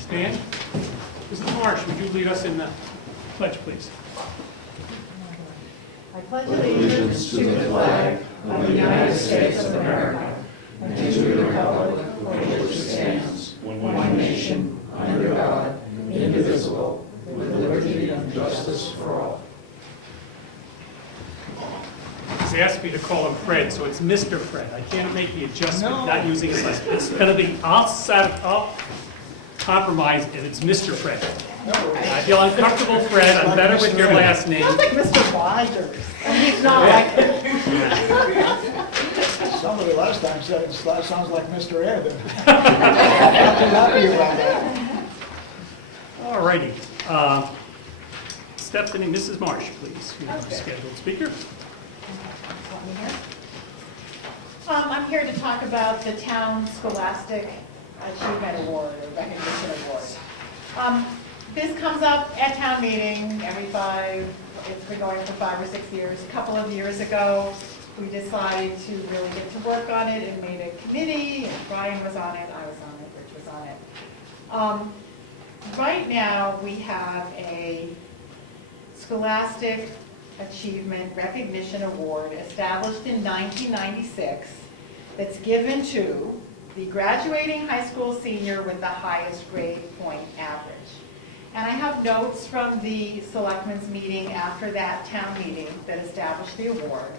Stand. Mrs. Marsh, would you lead us in the pledge, please? I pledge allegiance to the flag of the United States of America and to the republic for which it stands, one nation, under God, indivisible, with liberty and justice for all. He's asked me to call him Fred, so it's Mr. Fred. I can't make the adjustment, not using his last name. It's going to be, I'll compromise if it's Mr. Fred. I feel uncomfortable, Fred. I'm better with your last name. Sounds like Mr. Rogers, and he's not like Somebody last time said it sounds like Mr. Ed. Not too happy about that. All righty. Stephanie, Mrs. Marsh, please. You have a scheduled speaker. I'm here to talk about the Town Scholastic Achievement Award, or Recognition Award. This comes up at town meeting it's been going for 5 or 6 years. A couple of years ago, we decided to really get to work on it and made a committee, and Brian was on it, I was on it, Rich was on it. Right now, we have a Scholastic Achievement Recognition Award established in 1996 that's given to the graduating high school senior with the highest grade point average. And I have notes from the selectmen's meeting after that town meeting that established the award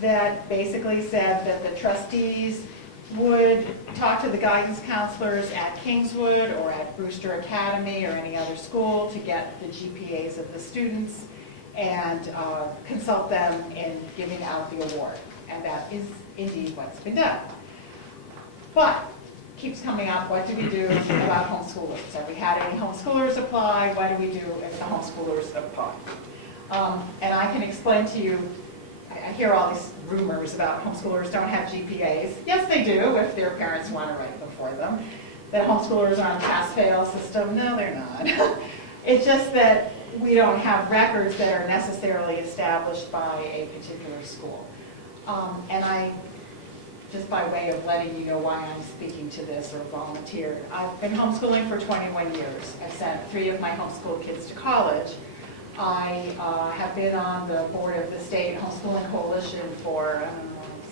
that basically said that the trustees would talk to the guidance counselors at Kingswood or at Brewster Academy or any other school to get the GPAs of the students and consult them in giving out the award. And that is indeed what's been done. But keeps coming up, what do we do about homeschoolers? Have we had any homeschoolers apply? What do we do if the homeschoolers apply? And I can explain to you, I hear all these rumors about homeschoolers don't have GPAs. Yes, they do, if their parents want to write them for them. That homeschoolers are on a pass-fail system. No, they're not. It's just that we don't have records that are necessarily established by a particular school. And I, just by way of letting you know why I'm speaking to this or volunteered, I've been homeschooling for 21 years. I've sent 3 of my homeschool kids to college. I have been on the board of the State Homeschooling Coalition for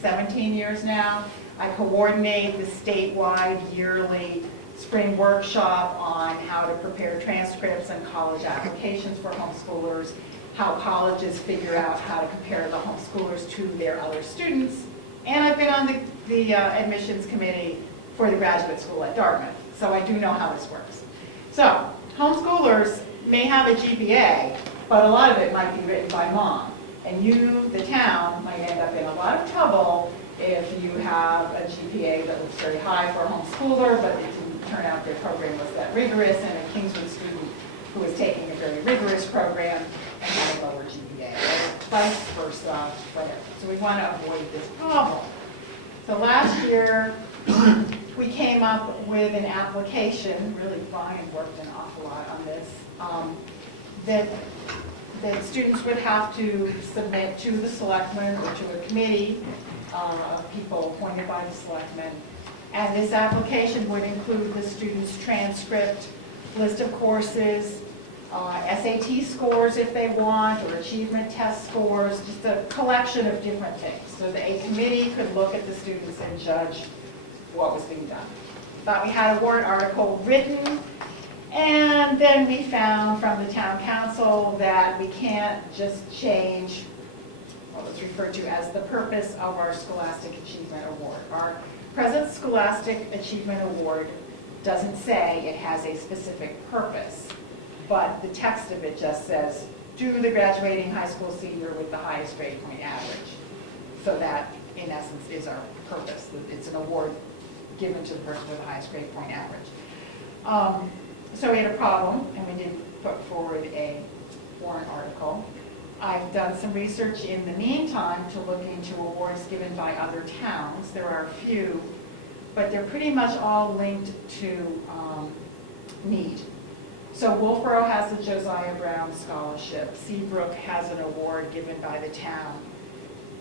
17 years now. I coordinate the statewide yearly spring workshop on how to prepare transcripts and college applications for homeschoolers, how colleges figure out how to compare the homeschoolers to their other students. And I've been on the admissions committee for the graduate school at Dartmouth, so I do know how this works. So, homeschoolers may have a GPA, but a lot of it might be written by mom. And you, the town, might end up in a lot of trouble if you have a GPA that looks very high for a homeschooler, but it didn't turn out their program was that rigorous, and a Kingswood student who was taking a very rigorous program and had a lower GPA, or vice versa, whatever. So we want to avoid this problem. So last year, we came up with an application, really Brian worked an awful lot on this, that students would have to submit to the selectmen or to a committee of people appointed by the selectmen. And this application would include the student's transcript, list of courses, SAT scores if they want, or achievement test scores, just a collection of different things. So that a committee could look at the students and judge what was being done. Thought we had a warrant article written, and then we found from the town council that we can't just change what was referred to as the purpose of our Scholastic Achievement Award. Our present Scholastic Achievement Award doesn't say it has a specific purpose, but the text of it just says, to the graduating high school senior with the highest grade point average. So that, in essence, is our purpose. It's an award given to the person with the highest grade point average. So we had a problem, and we did put forward a warrant article. I've done some research in the meantime to look into awards given by other towns. There are a few, but they're pretty much all linked to need. So Wolfboro has the Josiah Brown Scholarship. Seabrook has an award given by the town.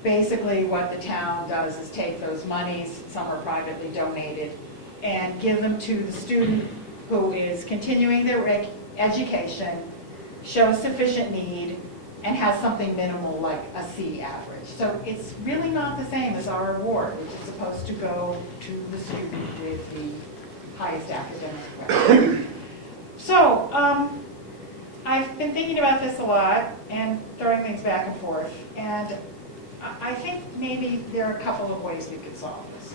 Basically what the town does is take those monies, some are privately donated, and give them to the student who is continuing their education, shows sufficient need, and has something minimal like a C average. So it's really not the same as our award, which is supposed to go to the student with the highest academic credit. So I've been thinking about this a lot and throwing things back and forth, and I think maybe there are a couple of ways we could solve this.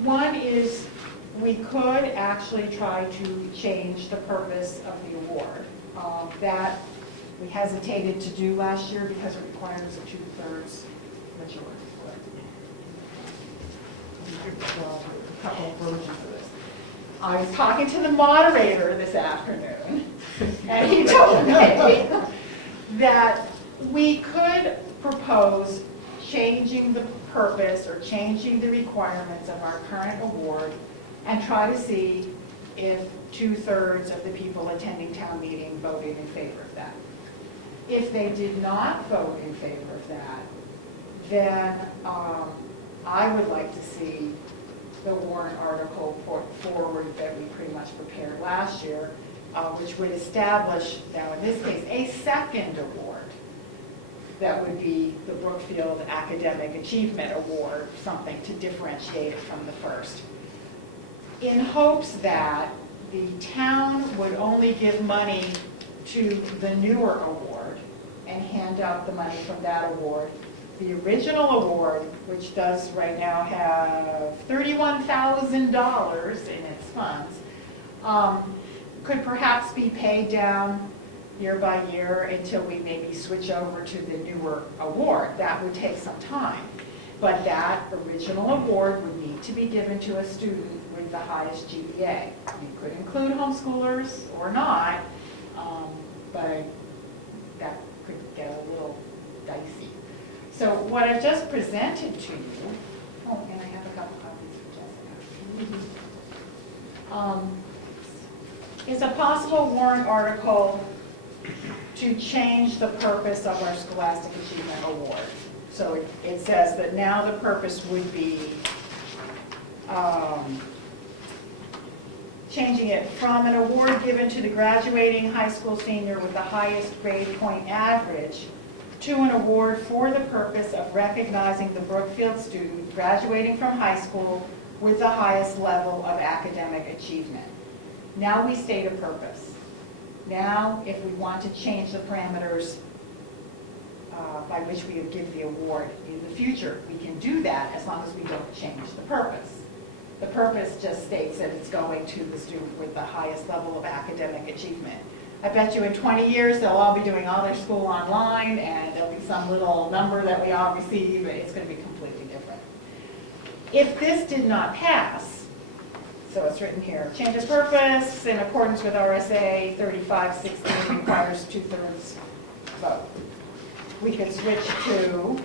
One is we could actually try to change the purpose of the award. That we hesitated to do last year because it requires a 2/3 majority. Well, a couple of versions of this. I was talking to the moderator this afternoon, and he told me that we could propose changing the purpose or changing the requirements of our current award and try to see if 2/3 of the people attending town meeting voted in favor of that. If they did not vote in favor of that, then I would like to see the warrant article put forward that we pretty much prepared last year, which would establish, now in this case, a second award that would be the Brookfield Academic Achievement Award, something to differentiate it from the first, in hopes that the town would only give money to the newer award and hand out the money from that award. The original award, which does right now have $31,000 in its funds, could perhaps be paid down year by year until we maybe switch over to the newer award. That would take some time. But that original award would need to be given to a student with the highest GPA. You could include homeschoolers or not, but that could get a little dicey. So what I've just presented to you, oh, and I have a couple copies for Jessica, is a possible warrant article to change the purpose of our Scholastic Achievement Award. So it says that now the purpose would be changing it from an award given to the graduating high school senior with the highest grade point average to an award for the purpose of recognizing the Brookfield student graduating from high school with the highest level of academic achievement. Now we state a purpose. Now, if we want to change the parameters by which we would give the award in the future, we can do that as long as we don't change the purpose. The purpose just states that it's going to the student with the highest level of academic achievement. I bet you in 20 years, they'll all be doing all their school online, and there'll be some little number that we all receive, and it's going to be completely different. If this did not pass, so it's written here, changes purpose in accordance with RSA 3516 requires 2/3 vote. We could switch to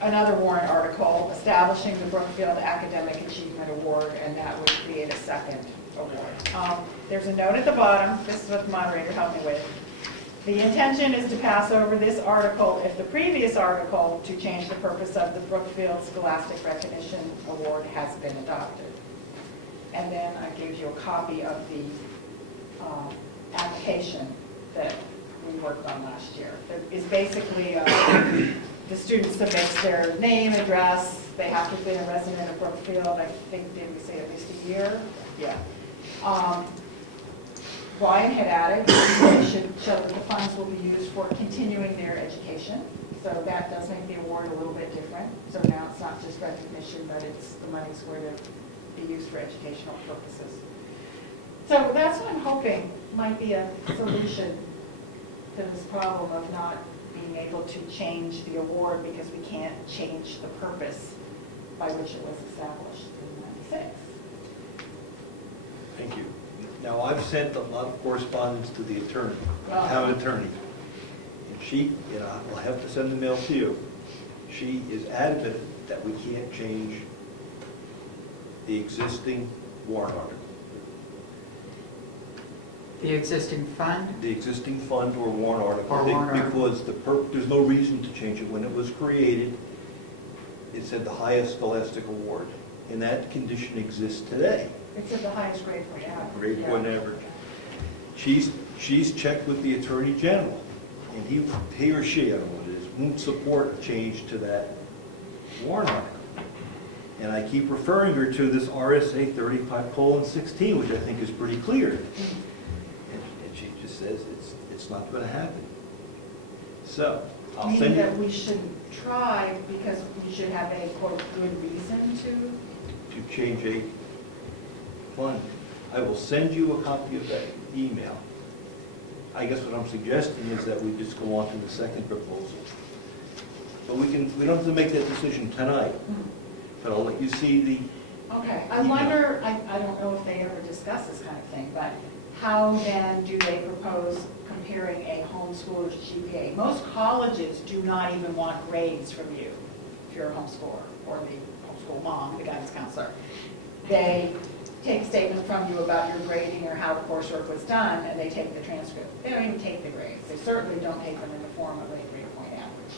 another warrant article establishing the Brookfield Academic Achievement Award, and that would create a second award. There's a note at the bottom. This is what the moderator helped me with. The intention is to pass over this article if the previous article to change the purpose of the Brookfield Scholastic Recognition Award has been adopted. And then I gave you a copy of the application that we worked on last year. It is basically the student submits their name, address. They have to have been a resident of Brookfield. I think, did we say at least a year? Yeah. Ryan had added, they should show that the funds will be used for continuing their education. So that does make the award a little bit different. So now it's not just recognition, but it's the money's going to be used for educational purposes. So that's what I'm hoping might be a solution to this problem of not being able to change the award because we can't change the purpose by which it was established in '96. Thank you. Now, I've sent a lot of correspondence to the attorney, town attorney. And she, I'll have to send the mail to you. She is adamant that we can't change the existing warrant article. The existing fund? The existing fund or warrant article. Or warrant article. Because there's no reason to change it. When it was created, it said the highest scholastic award. And that condition exists today. It's at the highest grade point average. grade point average. She's checked with the Attorney General, and he or she, I don't know what it is, won't support a change to that warrant article. And I keep referring her to this RSA 35:16, which I think is pretty clear. And she just says it's not going to happen. So, I'll send Meaning you. that we shouldn't try because we should have a quote good reason to? Change a fund. I will send you a copy of that email. I guess what I'm suggesting is that we just go on to the second proposal. But we don't have to make that decision tonight, but I'll let you see the, Okay, I wonder, I don't know if they ever discuss this kind of thing, but how then do they propose comparing a homeschooler's GPA? Most colleges do not even want grades from you if you're a homeschooler or the homeschool mom, the guidance counselor. They take statements from you about your grading or how the coursework was done, and they take the transcript. They don't even take the grades. They certainly don't take them in the form of a grade point average.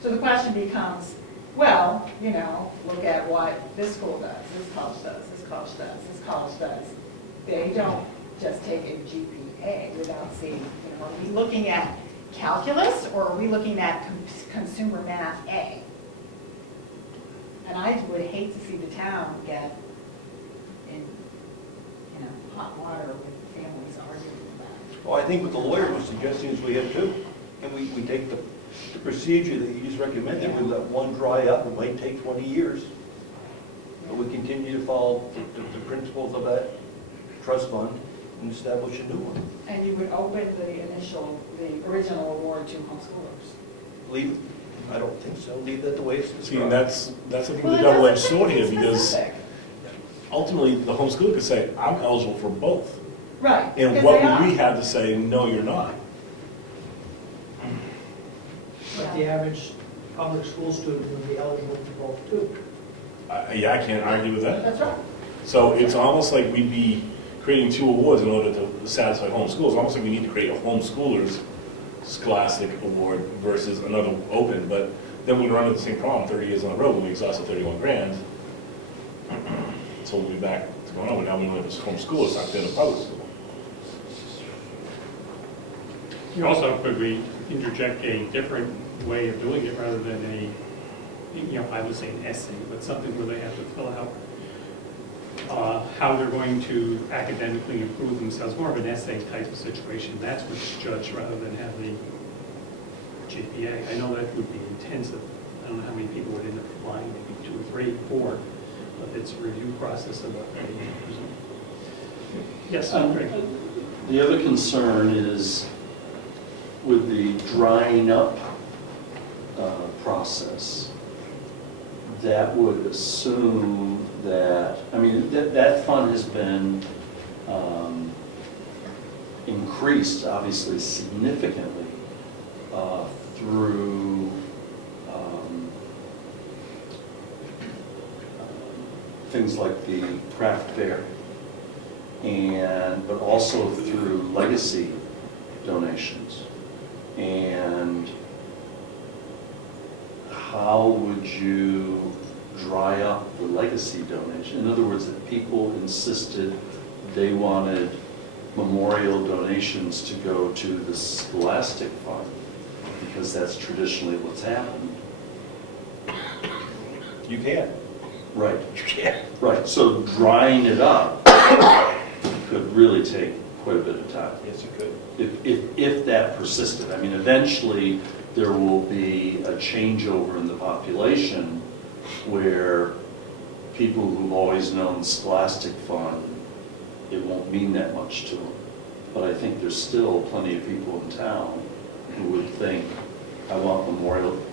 So the question becomes, well, you know, look at what this school does, this college does, this college does, this college does. They don't just take a GPA without seeing, you know, are we looking at calculus or are we looking at consumer math A? And I would hate to see the town get in, you know, hot water with families arguing about it. well, I think what the lawyer was suggesting is we have two. And we take the procedure that you just recommended, we let one dry up, it might take 20 years. But we continue to follow the principles of that trust fund and establish a new one. And you would open the original award to homeschoolers. Leave it? I don't think so. Leave that the way it's See, described. and that's I think Well, the it double-edged doesn't sword say here, anything because specific. ultimately, the homeschooler could say, I'm eligible for both. Right. And because what they would we are. have to say, no, you're not? But the average public school student would be eligible for both too. Yeah, I can't argue with that. That's right. So it's almost like we'd be creating two awards in order to satisfy homeschools. It's almost like we need to create a homeschoolers scholastic award versus another open, but then we run into the same problem 30 years on the road when we exhausted 31 grand. So we'll be back to going on, now we know it's homeschool, it's not fair to public school. You also could we interject a different way of doing it rather than a, you know, I would say an essay, but something where they have to fill out how they're going to academically improve themselves, more of an essay type of situation. That's what's judged rather than have the GPA. I know that would be intensive. I don't know how many people would end up applying, maybe 2 or 3, 4, but it's a review process of what they present. Yes, Greg. The other concern is with the drying up process. That would assume that, I mean, that fund has been increased, obviously, significantly through things like the craft fair, but also through legacy donations. And how would you dry up the legacy donation? In other words, if people insisted they wanted memorial donations to go to the Scholastic Fund, because that's traditionally what's happened. You can. Right. You can. Right, so drying it up could really take quite a bit of time. Yes, you could. If that persisted. I mean, eventually, there will be a changeover in the population where people who've always known Scholastic Fund, it won't mean that much to them. But I think there's still plenty of people in town who would think, I want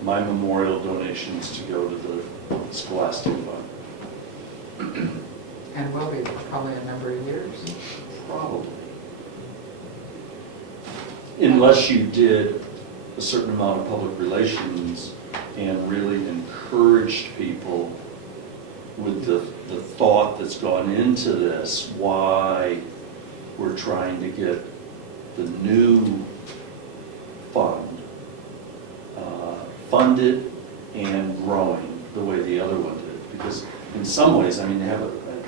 my memorial donations to go to the Scholastic Fund. And will be probably a number of years. Probably. Unless you did a certain amount of public relations and really encouraged people with the thought that's gone into this, why we're trying to get the new fund funded and growing the way the other one did. Because in some ways, I mean,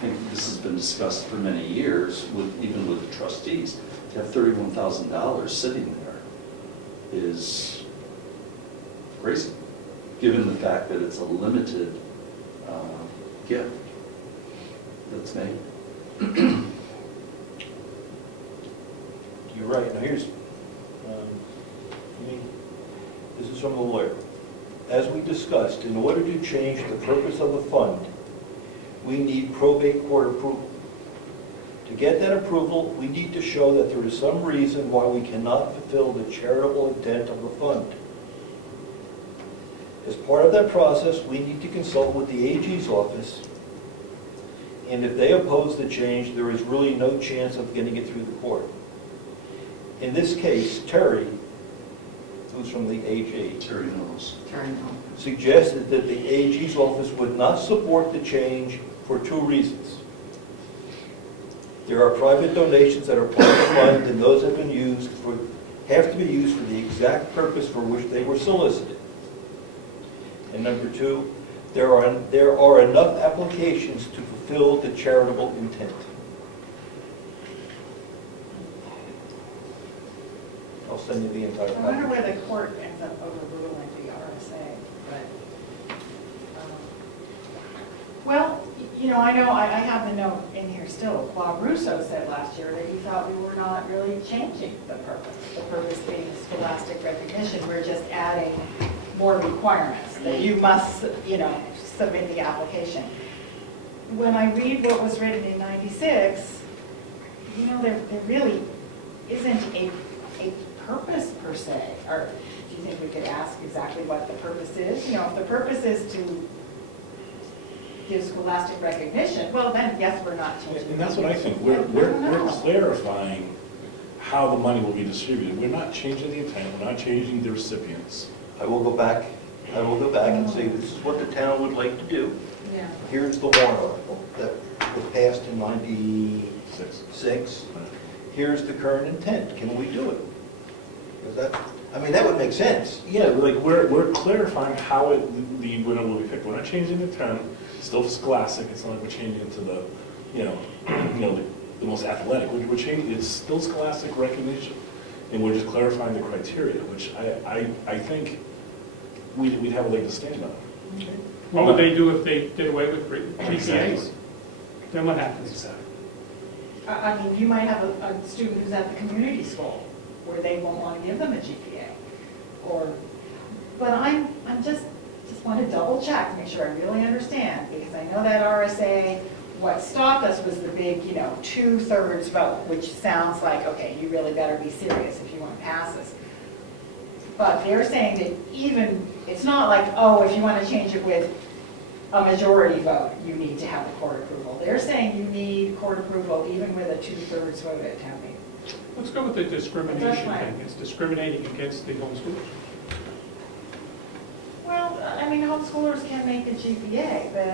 think this has been discussed for many years, even with the trustees, to have $31,000 sitting there is crazy, given the fact that it's a limited gift that's made. You're right. Now here's, this is from the lawyer. As we discussed, in order to change the purpose of the fund, we need probate court approval. To get that approval, we need to show that there is some reason why we cannot fulfill the charitable intent of the fund. As part of that process, we need to consult with the AG's office, and if they oppose the change, there is really no chance of getting it through the court. In this case, Terry, who's from the AG, Terry knows. suggested that the AG's office would not support the change for two reasons. There are private donations that are part of the fund, and those have to be used for the exact purpose for which they were solicited. And number two, there are enough applications to fulfill the charitable intent. I'll send you the entire I wonder package. where the court ends up overruling the RSA, but, well, I know I have the note in here still. Bob Russo said last year that he thought we were not really changing the purpose being scholastic recognition. We're just adding more requirements, that you must, submit the application. When I read what was written in '96, there really isn't a purpose per se. Or do you think we could ask exactly what the purpose is? If the purpose is to give scholastic recognition, well then, yes, we're not changing. And that's what I think. We're clarifying how the money will be distributed. We're not changing the intent, we're not changing the recipients. I will go back and say, this is what the town would like to do. Yeah. Here's the warrant article that was passed in '96. Here's the current intent. Can we do it? Because that would make sense. Yeah, like we're clarifying how the winner will be picked. We're not changing the intent. It's still scholastic. It's not like we're changing it to the most athletic. We're changing. It's still scholastic recognition, and we're just clarifying the criteria, which I think we'd have a leg to stand on. What would they do if they did away with GPAs? Then what happens? Exactly. I mean, you might have a student who's at the community school where they won't want to give them a GPA. But I'm just want to double check to make sure I really understand, because I know that RSA, what stopped us was the big, 2/3 vote, which sounds like, okay, you really better be serious if you want to pass this. But they're saying that it's not like, oh, if you want to change it with a majority vote, you need to have the court approval. They're saying you need court approval even with a 2/3 vote at town meeting. Let's go with the discrimination That's right. thing. It's discriminating against the homeschoolers. Well, homeschoolers can make a GPA, but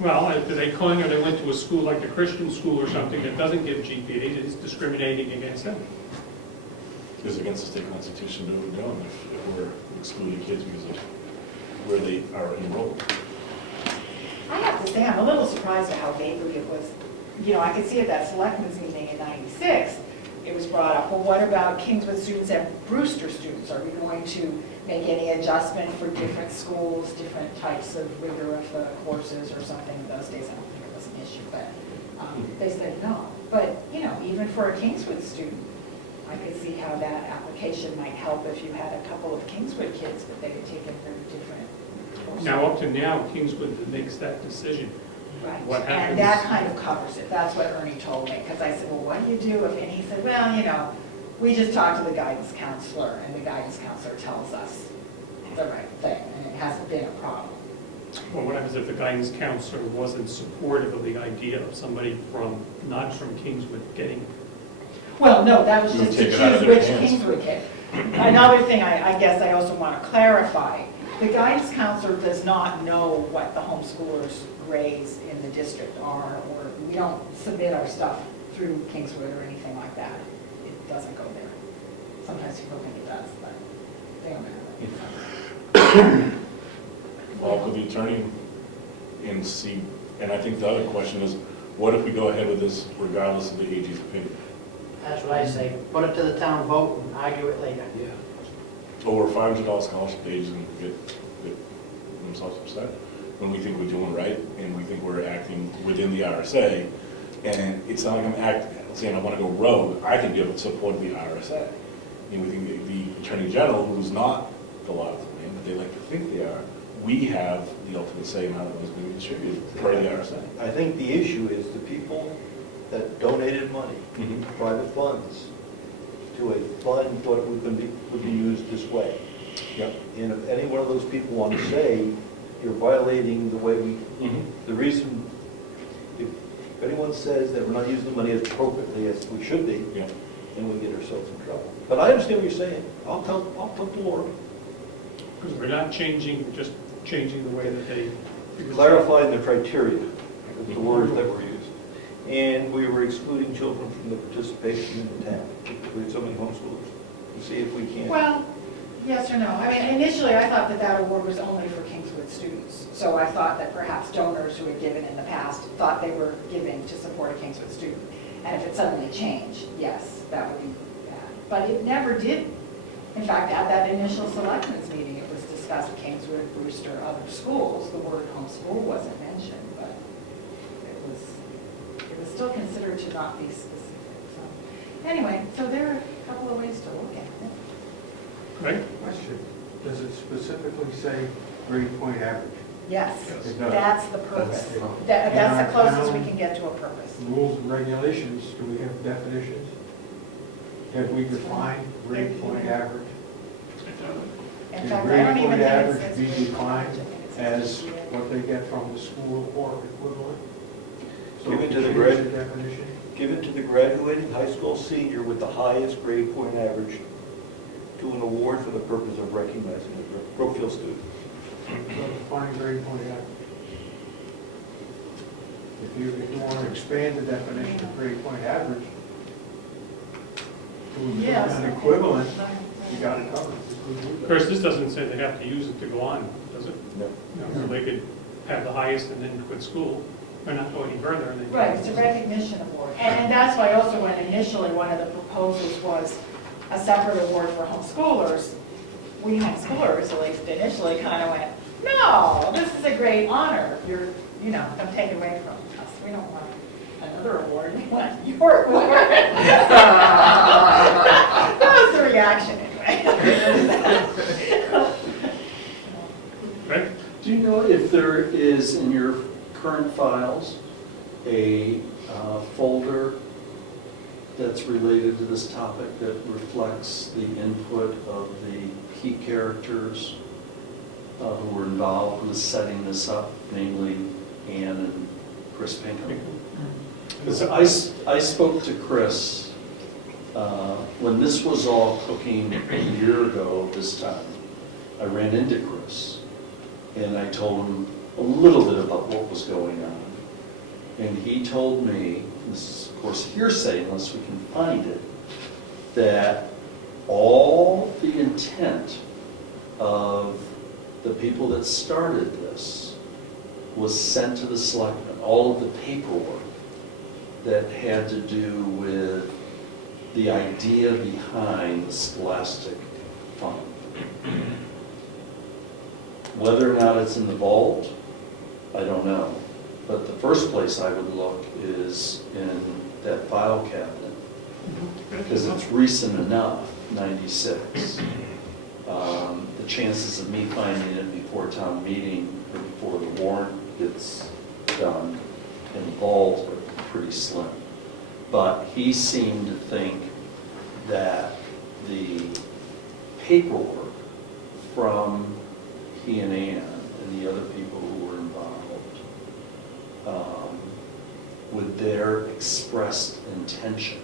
Well, if they claim or they went to a school like the Christian school or something that doesn't give GPAs, it's discriminating against them. It's against the state constitution to do it if we're excluding kids because of where they are enrolled. I have to say, I'm a little surprised at how vaguely it was. I could see at that selectmen's meeting in '96, it was brought up, well, what about Kingswood students and Brewster students? Are we going to make any adjustment for different schools, different types of rigor of the courses or something? In those days, I don't think it was an issue, but they said no. But, even for a Kingswood student, I could see how that application might help if you had a couple of Kingswood kids that they had taken very different courses. Now, up to now, Kingswood makes that decision. Right. What happens? And that kind of covers it. That's what Ernie told me, because I said, well, what do you do if, and he said, well, we just talked to the guidance counselor, and the guidance counselor tells us the right thing, and it hasn't been a problem. Well, what happens if the guidance counselor wasn't supportive of the idea of somebody not from Kingswood getting? Well, no, that was You just to take it out of choose their which hands. Kingswood kid. Another thing I guess I also want to clarify, the guidance counselor does not know what the homeschoolers' grades in the district are, or we don't submit our stuff through Kingswood or anything like that. It doesn't go there. Sometimes people think it does, but they don't have it. Well, could the attorney and see, and I think the other question is, what if we go ahead with this regardless of the AG's opinion? That's what I say, put it to the town vote and argue it later. Over $500 scholarship to AG's and get themselves upset when we think we're doing right and we think we're acting within the RSA. And it's not like I'm saying I want to go rogue. I think you have support of the RSA. And we think the Attorney General, who's not the law of the land, but they like to think they are, we have the ultimate say in how it was being distributed per the RSA. I think the issue is the people that donated money, private funds, to a fund thought it would be used this way. Yep. And if any one of those people want to say, you're violating the way we, the reason, if anyone says that we're not using the money as appropriately as we should be, Yeah. then we get ourselves in trouble. But I understand what you're saying. I'll tell the Lord. Because we're not changing, we're just changing the way that they. Clarifying the criteria, was the words that were used. And we were excluding children from the participation in the town. We had so many homeschoolers. To see if we can. Well, yes or no. I mean, initially, I thought that that award was only for Kingswood students. So I thought that perhaps donors who had given in the past thought they were giving to support a Kingswood student. And if it suddenly changed, yes, that would be bad. But it never did. In fact, at that initial selectmen's meeting, it was discussed Kingswood, Brewster, other schools. The word homeschool wasn't mentioned, but it was still considered to not be specific. So anyway, so there are a couple of ways to look at it. Right? Question, does it specifically say grade point average? Yes, It does. that's the purpose. That's- That's the closest we can get to a purpose. Rules and regulations, do we have definitions? Have we defined grade point average? In Can fact, I grade don't even point think it average says. be grade defined point average. I think it says as GPA. what they get from the school or equivalent? So Given to the change grade. the definition? Given to the graduating high school senior with the highest grade point average to an award for the purpose of recognizing the Brookfield student. So define grade point average. If you want to expand the definition of grade point average to Yes. an equivalent, you got it covered. Of course, this doesn't say they have to use it to go on, does it? No. No, so they could have the highest and then quit school, or not go any further. And then Right, it's a recognition award. And that's why also when initially one of the proposals was a separate award for homeschoolers, we homeschoolers, at least initially, kind of went, no, this is a great honor. You're, don't take it away from us. We don't want another award. We want your award. That was the reaction anyway. Right? Do you know if there is in your current files a folder that's related to this topic that reflects the input of the key characters who were involved with setting this up, namely Ann and Chris Pinkham? Because I spoke to Chris when this was all cooking a year ago this time. I ran into Chris and I told him a little bit about what was going on. And he told me, this is of course hearsay unless we can find it, that all the intent of the people that started this was sent to the selectmen, all of the paperwork that had to do with the idea behind the Scholastic Fund. Whether or not it's in the vault, I don't know. But the first place I would look is in that file cabinet, because it's recent enough, 96. The chances of me finding it before town meeting or before the warrant gets done in the vault are pretty slim. But he seemed to think that the paperwork from he and Ann and the other people who were involved with their expressed intention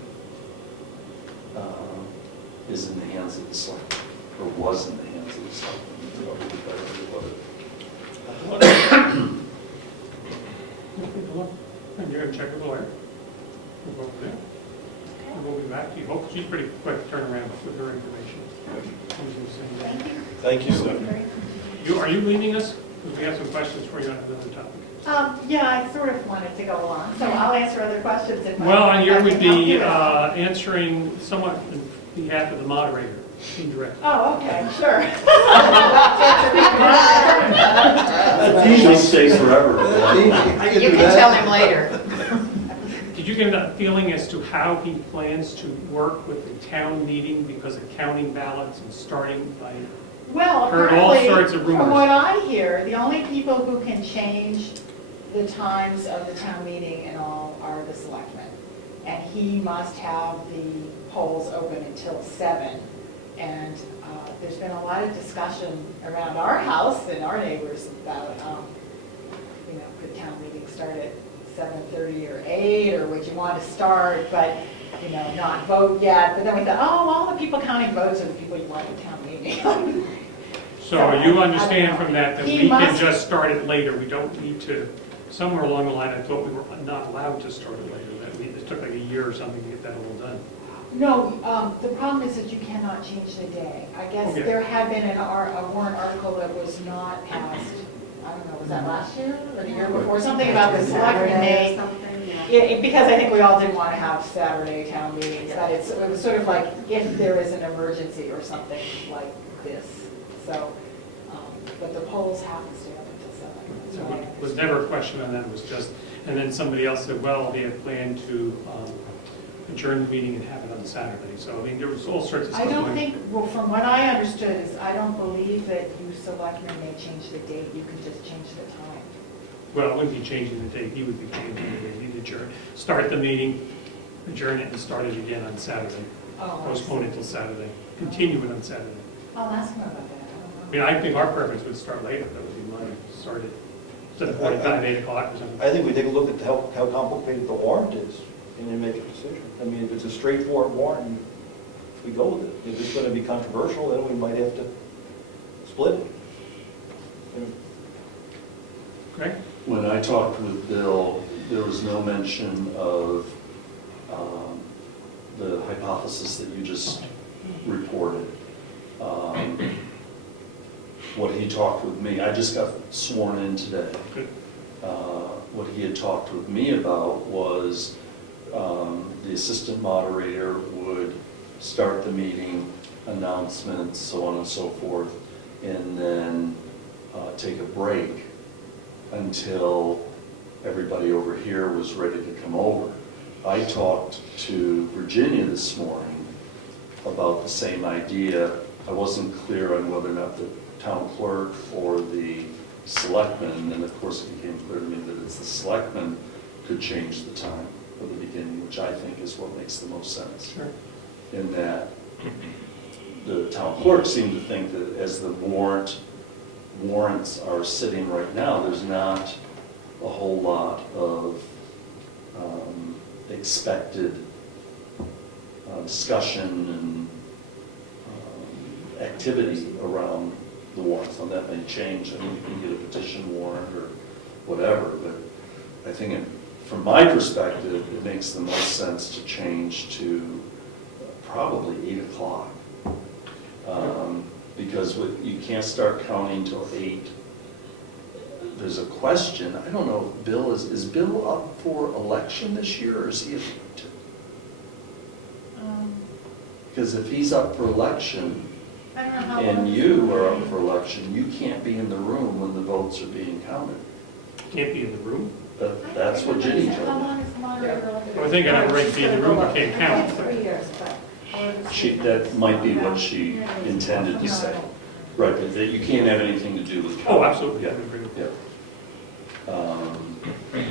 is in the hands of the selectmen, or was in the hands of the selectmen. And you're going to check with the lawyer. We'll go over there. And we'll be back to you. Hope she's pretty quick to turn around with her information. Thank you. Thank you. Great. Are you leaving us? Because we have some questions for you on another topic. Yeah, I sort of wanted to go along, so I'll answer other questions if I. Well, and if you I would can help be you out. answering somewhat on behalf of the moderator, indirectly. Oh, okay, sure. She'll stay forever. I You can tell him later. Did you get a feeling as to how he plans to work with the town meeting because of counting ballots and starting by, Well, Heard all apparently, sorts of rumors. from what I hear, the only people who can change the times of the town meeting and all are the selectmen. And he must have the polls open until 7. And there's been a lot of discussion around our house and our neighbors about, could town meeting start at 7:30 or 8, or would you want to start, but, not vote yet? But then we thought, oh, all the people counting votes are the people you want at town meeting. so you understand from that He we can must- just start it later, we don't need to, somewhere along the line, I thought we were not allowed to start it later, it took like a year or something to get that all done. No, the problem is that you cannot change the day. I guess Okay. there had been a warrant article that was not passed, I don't know, was that last year or the year before? Something about the selectmen may, because I think we all didn't want to have Saturday town meetings, that it was sort of like if there is an emergency or something like this. So, but the polls have to stay up until 7. That's So what I it was understand. never a question on that, it was just, and then somebody else said, well, they had planned to adjourn the meeting and have it on Saturday. So, I mean, there was all sorts of I stuff don't going. think, well, from what I understood is, I don't believe that you selectmen may change the date, you can just change the time. Well, I wouldn't be changing the date, he would be changing the date, he'd adjourn, start the meeting, adjourn it and start it again on Saturday. Oh, Postpone it till Saturday, continue it on Saturday. I'll ask him about that, I mean, I think our preference would start later, that would be mine, start it, instead of 45, 8 o'clock or something. I think we take a look at how complicated the warrant is, and then make a decision. I mean, if it's a straightforward warrant, we go with it. If it's going to be controversial, then we might have to split it. Greg? When I talked with Bill, there was no mention of the hypothesis that you just reported. What he talked with me, I just got sworn in today. Good. What he had talked with me about was the assistant moderator would start the meeting, announcements, so on and so forth, and then take a break until everybody over here was ready to come over. I talked to Virginia this morning about the same idea. I wasn't clear on whether or not the town clerk or the selectmen, and of course it became clear to me that it's the selectmen could change the time of the beginning, which I think is what makes the most sense. Sure. In that the town clerk seemed to think that as the warrants are sitting right now, there's not a whole lot of expected discussion and activity around the warrants. Now that may change. I mean, you can get a petition warrant or whatever, but I think from my perspective, it makes the most sense to change to probably 8 o'clock. Because you can't start counting till 8. There's a question, I don't know if Bill is Bill up for election this year, or is he appointed? Because if he's up for election, I don't know how long. and you are up for election, you can't be in the room when the votes are being counted. Can't be in the room. That's what Ginny How told me. long is the moderator elected? I think I have a right to be in the room, I can't count. but- 3 years, but. That might be what she intended to say. Right, that you can't have anything to do with counting. Oh, absolutely. Yeah, yeah.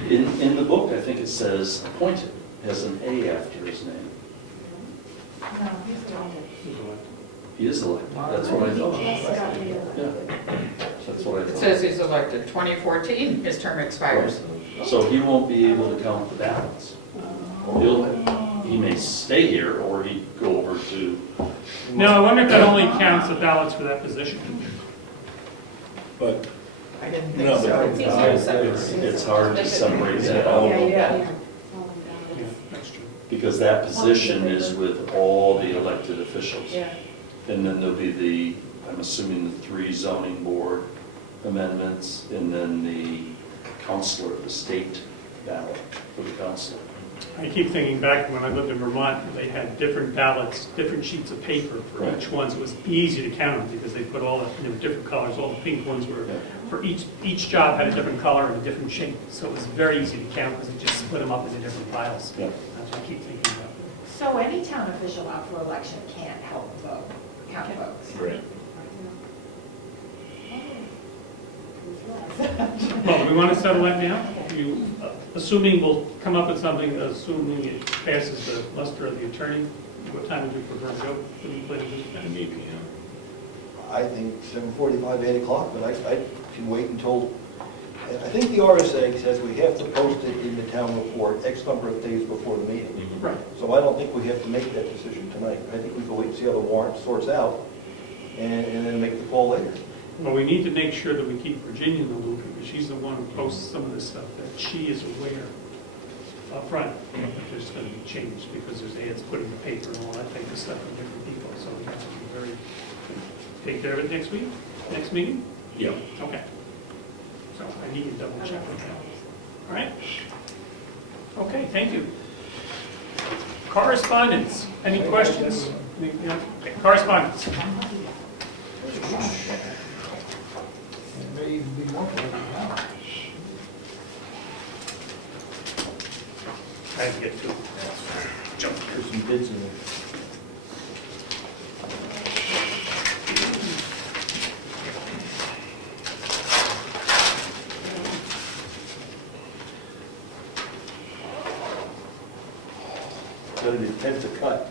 In the book, I think it says appointed, has an A after his name. No, he's elected. He is elected, that's what I thought. Yeah, that's what I It thought. says he's elected 2014, his term expires. So he won't be able to count the ballots. He may stay here, or he'd go over to. No, I wonder if that only counts the ballots for that position. But, I didn't no, think so. but It's easier to separate. It's hard to separate that out. Yeah, that's true. Because that position is with all the elected officials. Yeah. And then there'll be I'm assuming the 3 zoning board amendments, and then the counselor, the state ballot for the counselor. I keep thinking back when I lived in Vermont, they had different ballots, different sheets of paper for Right. each one, so it was easy to count them because they put all the, they were different colors, all the pink ones were, Yeah. for each job had a different color and a different shape, so it was very easy to count because it just split them up into different piles. Yeah. That's what I keep thinking about. So any town official out for election can't help vote, count votes? Right. Well, do we want to settle that now? You, assuming we'll come up with something, assuming it passes the muster of the attorney, what time would you prefer to go to the planning commission? And maybe, you know. I think 7:45, 8 o'clock, but I can wait until, I think the RSA says we have to post it in the town report X number of days before the meeting. Right. So I don't think we have to make that decision tonight. I think we can wait and see how the warrant sorts out, and then make the call later. Well, we need to make sure that we keep Virginia in the loop, because she's the one who posts some of this stuff, that she is aware up front that there's going to be change, because there's ads put in the paper and all that type of stuff from different people, so we have to be very, take care of it next week, next meeting? Yeah. Okay. So I need to double check with that. All right? Okay, thank you. Correspondence, any questions? Yeah, okay, correspondence. It may even be more political now. I have to get to it. Jump. There's some bids in there. Got an intent to cut.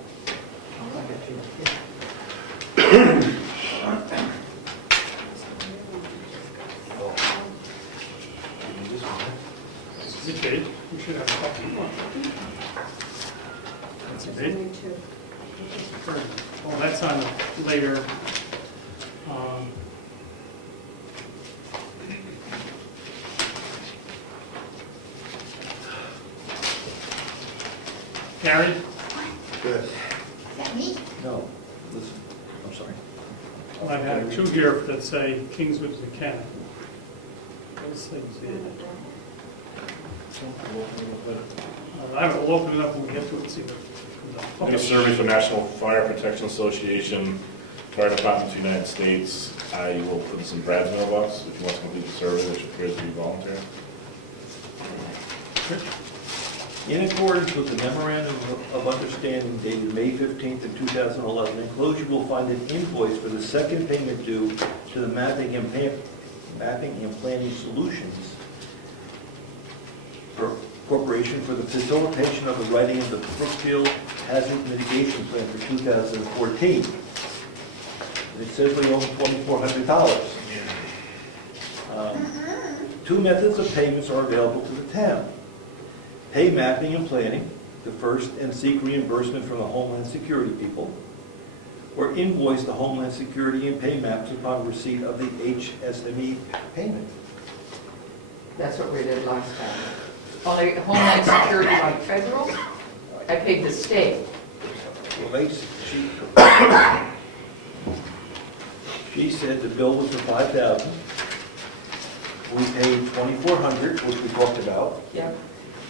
This is a bid, we should have a copy more. That's a bid. Well, that's on later. Gary? Good. Is that me? No, listen, I'm sorry. Well, I've had two here that say Kingswood is a county. Those things, I will open it up when we get to it and see what comes I'm a up. survey for National Fire Protection Association, Fire Department of the United States. I will put this in Brad's mailbox if you want to complete the survey, which appears to be voluntary. In accordance with the memorandum of understanding dated May 15th of 2011, enclosure will find an invoice for the second payment due to the Mapping and Planning Solutions Corporation for the facilitation of the writing of the Brookfield Hazard Mitigation Plan for 2014. And it says we owe $2,400. Two methods of payments are available to the town. Pay mapping and planning, the first, and seek reimbursement from the Homeland Security people, or invoice the Homeland Security and pay maps upon receipt of the HSME payment. That's what we did last time. Only Homeland Security like federal, I paid the state. Well, she said the bill was for $5,000. We paid $2,400, which we talked about, Yep.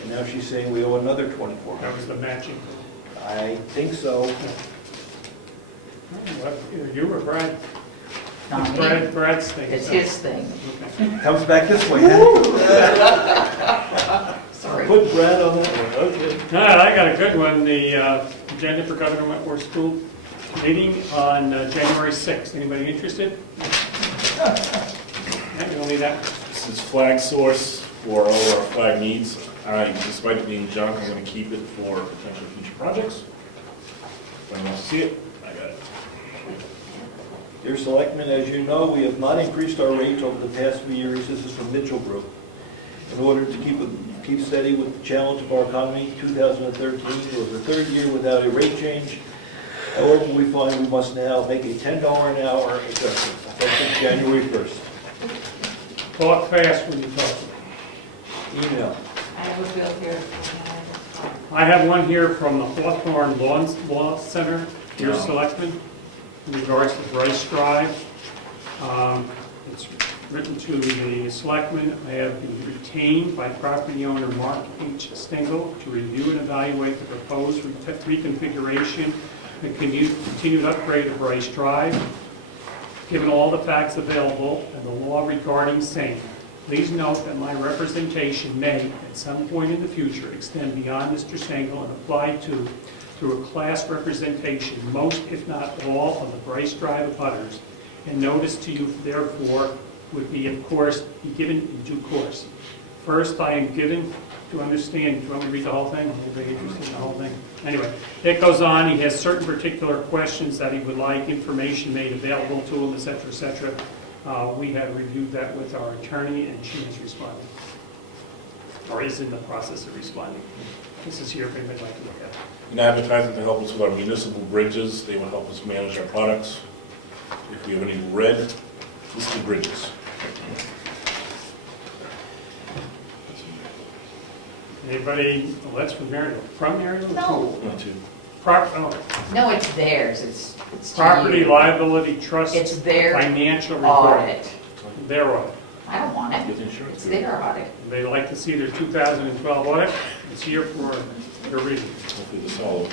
and now she's saying we owe another That $2,400. was the matching. I think so. Either you or Brad. Not It's me. Brad's thing. It's so- his thing. Okay. Comes back this way, huh? Sorry. Put Brad on that one, okay. All right, I got a good one. The agenda for Governor Wentworth School meeting on January 6th. Anybody interested? Yeah, you only that. This is flag source for all our flag needs. Despite it being junk, I'm going to keep it for potential future projects. If anyone wants to see it, I got it. Dear Selectmen, as you know, we have not increased our rates over the past few years. This is from Mitchell Group. In order to keep steady with the challenge of our economy, 2013 was the third year without a rate change. However, we find we must now make a $10 an hour adjustment effective January 1st. Talk fast when you talk. Email. I have a bill here. I have one here from the Hawthorne Law Center, dear No. Selectmen, in regards to Bryce Drive. It's written to the selectmen. I have been retained by property owner Mark H. Stengel to review and evaluate the proposed reconfiguration and continued upgrade of Bryce Drive, given all the facts available and the law regarding same. Please note that my representation may, at some point in the future, extend beyond Mr. Stengel and apply to, through a class representation, most, if not all, of the Bryce Drive abutters, and notice to you, therefore, would be, of course, be given in due course. First, I am given to understand, do you want me to read the whole thing? Anybody interested in the whole thing? Anyway, it goes on, he has certain particular questions that he would like information made available to him, et cetera, et cetera. We have reviewed that with our attorney, and she has responded, or is in the process of responding. This is here if anybody'd like to look at it. And advertising to help us with our municipal bridges, they will help us manage our products. If we have any red, this is the bridges. Anybody, well, that's from Maryville. From Maryville? No. One, two. No, it's theirs, it's to Property you. liability trust. It's their financial report. audit. Their audit. I don't want Get it. insurance. It's their audit. They like to see their 2012 audit. It's here for a reason. Hopefully this all.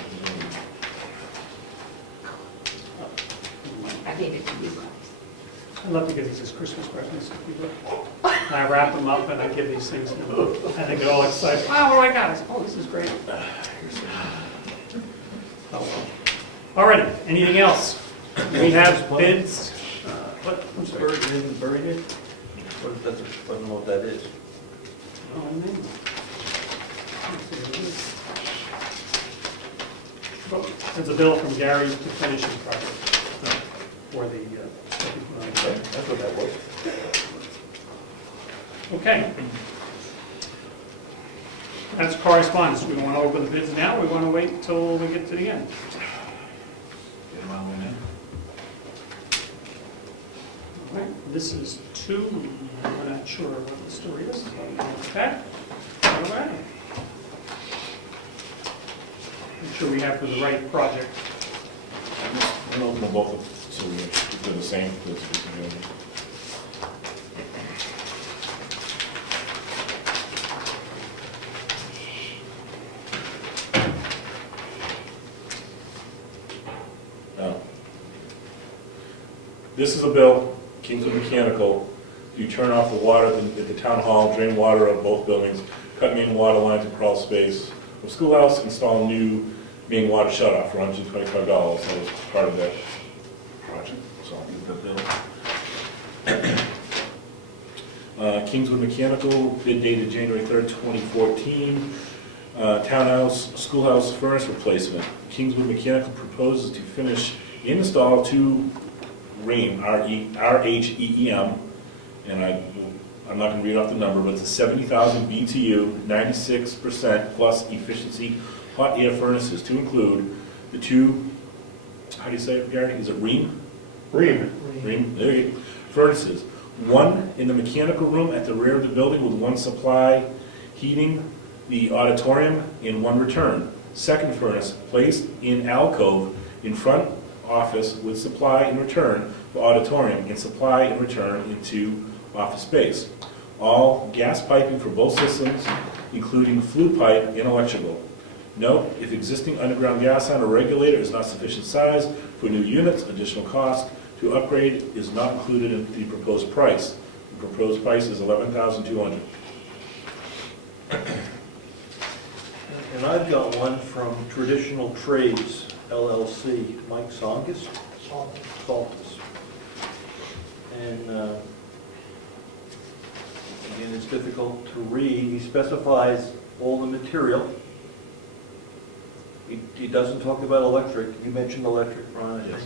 I gave it to you guys. I love to give these as Christmas presents to people. I wrap them up and I give these things to them. And they get all excited. Oh, what do I got? I say, oh, this is great. Oh, well. All righty, anything else? We have bids. What? I'm sorry. Buried it? What, that's, I don't know what that is. Oh, I mean. Let's see what it is. Oh, there's a bill from Gary to finish his project for the. That's what that was. Okay. That's correspondence. We don't want to open the bids now. We want to wait until we get to the end. Get them on in. All right, this is two. I'm not sure what the story is. Okay. All right. Make sure we have for the right project. I'm gonna open them both up so they're the same. This is a bill, Kingswood Mechanical. You turn off the water at the town hall, drain water of both buildings, cut main water lines and crawl space of schoolhouse, install new main water shutoff for $125. That was part of that project, so I'll give that bill. Kingswood Mechanical, bid dated January 3rd, 2014. Townhouse, schoolhouse furnace replacement. Kingswood Mechanical proposes to finish and install two RHEEM, R-H-E-E-M, and I'm not going to read off the number, but it's a 70,000 BTU, 96% plus efficiency hot air furnaces to include the two, how do you say it, Gary? Is it RHEEM? RHEEM, there you go. Furnaces. One in the mechanical room at the rear of the building with one supply heating the auditorium and one return. Second furnace placed in alcove in front office with supply in return for auditorium and supply in return into office space. All gas piping for both systems, including flue pipe and electrical. Note, if existing underground gas line or regulator is not sufficient size for new units, additional cost to upgrade is not included in the proposed price. The proposed price is $11,200. And I've got one from Traditional Trades LLC, Mike Songus. Saltus. And again, it's difficult to read. He specifies all the material. He doesn't talk about electric. You mentioned electric, Ron. Yes.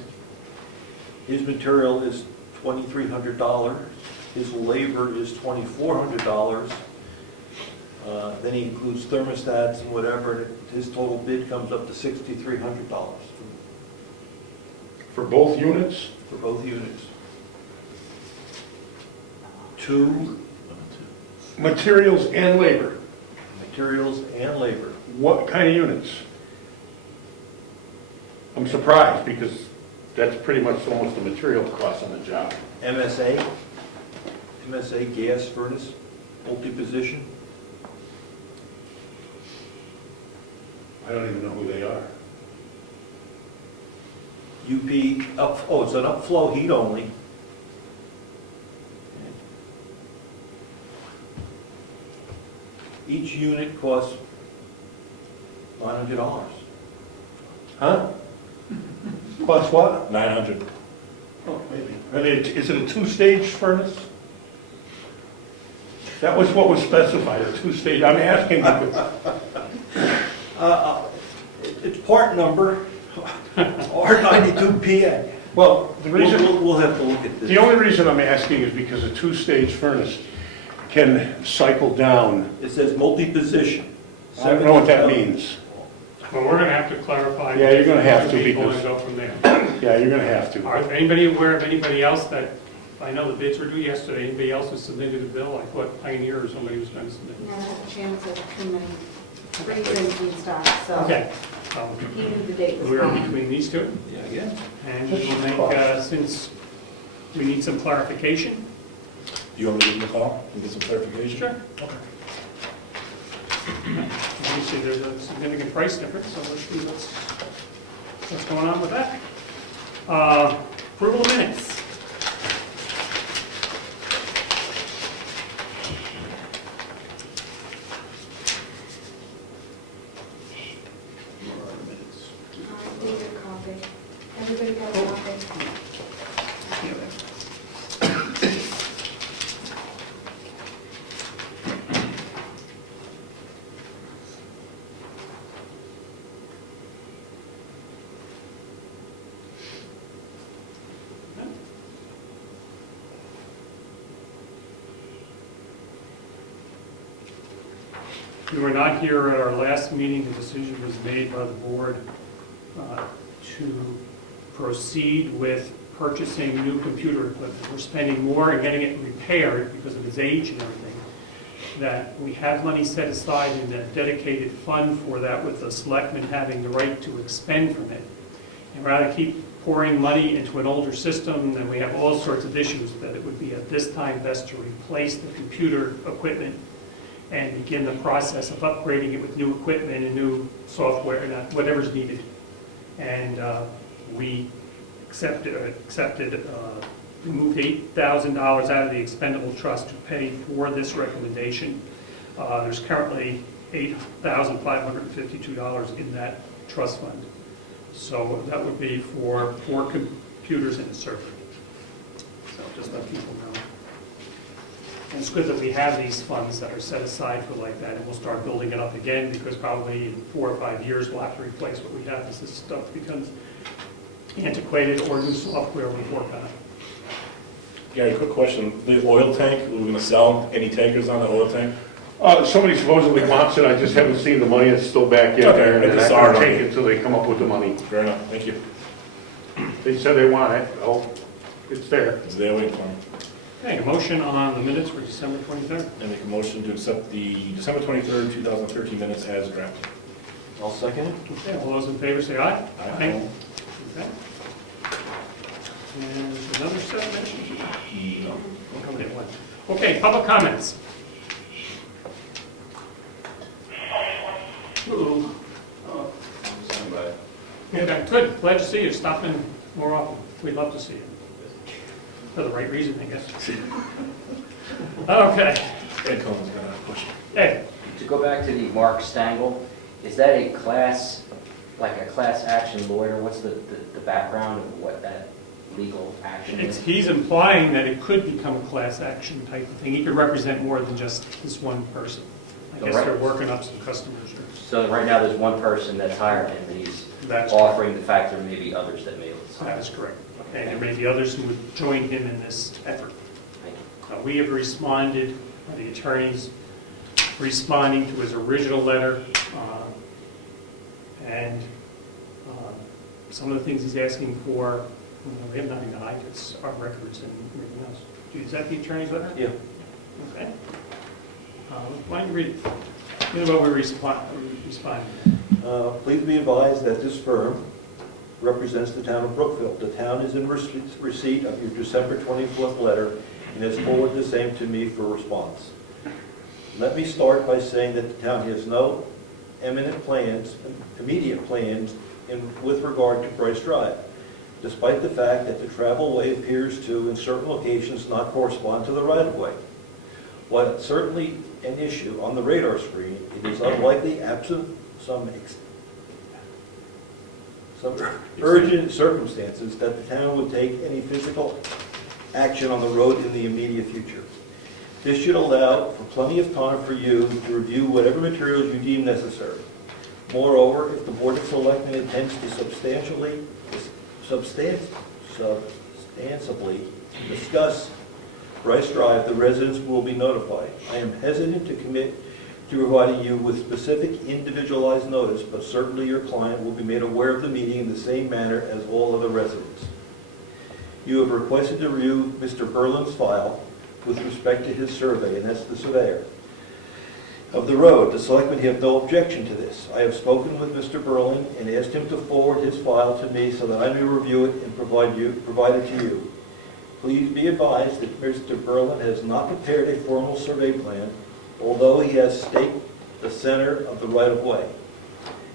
His material is $2,300. His labor is $2,400. Then he includes thermostats and whatever, and his total bid comes up to $6,300 For both units? for both units. Two Materials and labor. materials and labor. What kind of units? I'm surprised because that's pretty much almost the material cost on the job. MSA, MSA gas furnace, multi-position. I don't even know who they are. It's an upflow heat only. Each unit costs $900. Huh? Cost what? 900. Oh, maybe. And is it a two-stage furnace? That was what was specified, a two-stage. I'm asking because It's part number R92PA. well, the reason, We'll have to look at this. the only reason I'm asking is because a two-stage furnace can cycle down. It says multi-position. I don't know what that means. Well, we're gonna have to clarify. Yeah, you're gonna have to People because- and go from there. Yeah, you're gonna have to. Are anybody aware of anybody else that, I know the bids were due yesterday, anybody else who submitted a bill? I thought Pioneer or somebody was going to submit. No, the chance of too many reasons and stuff, so Okay. he knew the date was We are fine. between these two, Yeah, again. and we'll make, since we need some clarification. Do you want me to give them a call and get some clarification? Sure. Okay. Obviously, there's a significant price difference, so let's see what's going on with that. Approval of minutes. I need a copy. Everybody got a copy? We were not here at our last meeting. The decision was made by the board to proceed with purchasing new computer equipment. We're spending more and getting it repaired because of its age and everything. That we have money set aside in a dedicated fund for that, with the selectmen having the right to expend from it. And rather keep pouring money into an older system, then we have all sorts of issues, that it would be at this time best to replace the computer equipment and begin the process of upgrading it with new equipment and new software, and whatever's needed. And we removed $8,000 out of the expendable trust to pay for this recommendation. There's currently $8,552 in that trust fund. So that would be for 4 computers and a server. So just let people know. And it's good that we have these funds that are set aside for like that, and we'll start building it up again, because probably in 4 or 5 years, we'll have to replace what we have as this stuff becomes antiquated, or new software we work on. Gary, quick question. The oil tank, we're going to sell any tankers on the oil tank? Somebody supposedly wants it, I just haven't seen the money, it's still back in Okay, there. I And just I saw it can on take the- it until they come up with the money. Fair enough, thank you. They said they want it, well, it's there. Is there a way for them? Okay, a motion on the minutes for December 23rd. I make a motion to accept the December 23rd, 2013 minutes as drafted. I'll second it. Okay, all those in favor say aye. Aye. Okay. And there's another set of mentions? No. Oh, wait, what? Okay, public comments. Ooh. Okay, good, glad to see you, stop in more often, we'd love to see you. For the right reason, I guess. Okay, Ed Cohen's got a question. Ed, To go back to the Mark Stangl, is that a class, like a class action lawyer? What's the background of what that legal action is? he's implying that it could become a class action type of thing, he could represent more than just this one person. I guess they're working up some customers or. So right now, there's one person that's hired him, and he's That's offering the fact there may be others that may. That is correct. And there may be others who would join him in this effort. We have responded, the attorneys responding to his original letter, and some of the things he's asking for, we have nothing to hide, it's our records and everything else. Is that the attorney's letter? Yeah. Okay. Why don't you read it? You know what we're responding. Please be advised that this firm represents the town of Brookfield. The town is in receipt of your December 24th letter and has forwarded the same to me for response. Let me start by saying that the town has no immediate plans with regard to Bryce Drive, despite the fact that the travelway appears to, in certain locations, not correspond to the right-of-way. While it's certainly an issue on the radar screen, it is unlikely, absent some urgent circumstances, that the town would take any physical action on the road in the immediate future. This should allow for plenty of time for you to review whatever materials you deem necessary. Moreover, if the Board of Selectmen intends to substantially discuss Bryce Drive, the residents will be notified. I am hesitant to commit to providing you with specific individualized notice, but certainly your client will be made aware of the meeting in the same manner as all other residents. You have requested to review Mr. Berlin's file with respect to his survey, and that's the surveyor, of the road. The selectmen have no objection to this. I have spoken with Mr. Berlin and asked him to forward his file to me so that I may review it and provide it to you. Please be advised that Mr. Berlin has not prepared a formal survey plan, although he has staked the center of the right-of-way.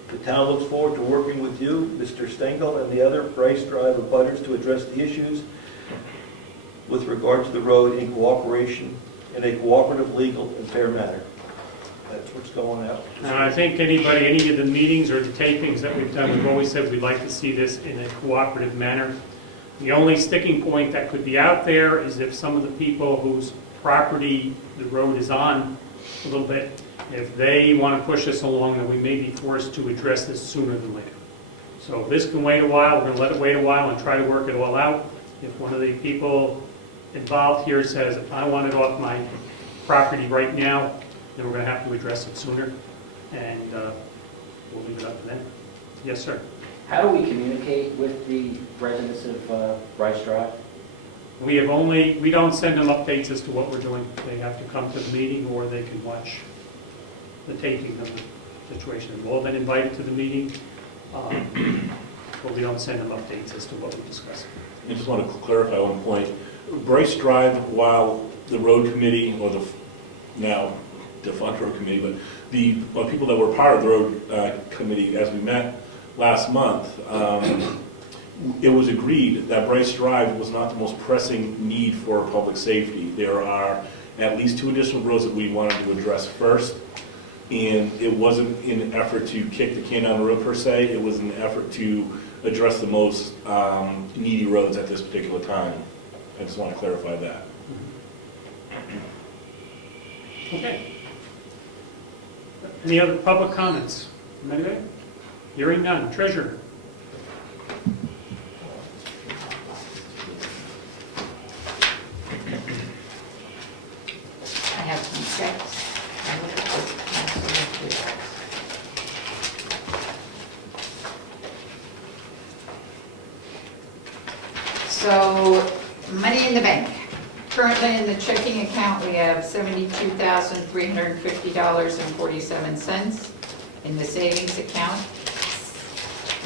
The town looks forward to working with you, Mr. Stengel, and the other Bryce Drive abutters to address the issues with regard to the road in cooperation, in a cooperative, legal, and fair manner. That's what's going out. And I think any of the meetings or the tapings that we've done, we've always said we'd like to see this in a cooperative manner. The only sticking point that could be out there is if some of the people whose property the road is on a little bit, if they want to push us along, then we may be forced to address this sooner than later. So if this can wait a while, we're going to let it wait a while and try to work it all out. If one of the people involved here says, I want it off my property right now, then we're going to have to address it sooner, and we'll leave it up to them. Yes, sir. How do we communicate with the residents of Bryce Drive? We don't send them updates as to what we're doing. They have to come to the meeting, or they can watch the taping of the situation. We've all been invited to the meeting, but we don't send them updates as to what we discuss. I just want to clarify one point. Bryce Drive, while the road committee, or the now defunct road committee, but the people that were part of the road committee as we met last month, it was agreed that Bryce Drive was not the most pressing need for public safety. There are at least 2 additional roads that we wanted to address first, and it wasn't in an effort to kick the can down the road per se, it was an effort to address the most needy roads at this particular time. I just want to clarify that. Okay. Any other public comments? Anybody? Hearing none. Treasurer. I have some checks. I will just pass them to you. So, money in the bank. Currently in the checking account, we have $72,350.47. In the savings account,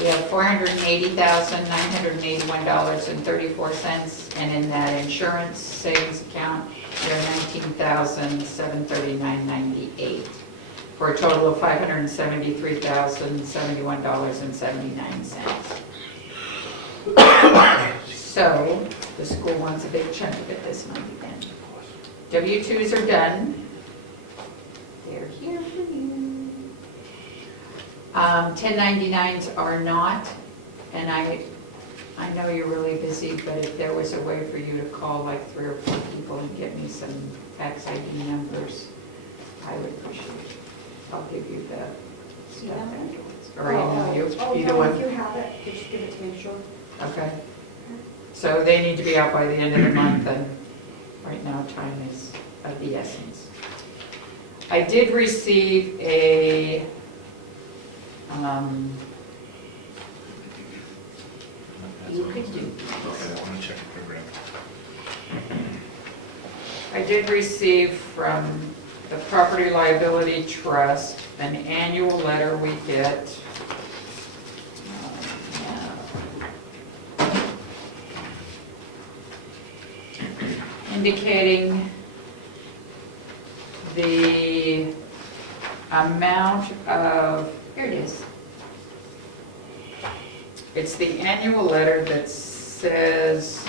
we have $480,981.34. And in that insurance savings account, we have $19,739.98. For a total of $573,071.79. So, the school wants a big chunk of it this month again. W-2s are done. They're here for you. 1099s are not, and I know you're really busy, but if there was a way for you to call like 3 or 4 people and get me some tax ID numbers, I would appreciate it. I'll give you the stuff afterwards. Or email you, either one. If you have it, just give it to me, sure. Okay. So they need to be out by the end of the month, and right now time is of the essence. I did receive a, you could do this. Okay, I want to check the program. I did receive from the Property Liability Trust an annual letter we get. indicating the amount of, here it is. It's the annual letter that says,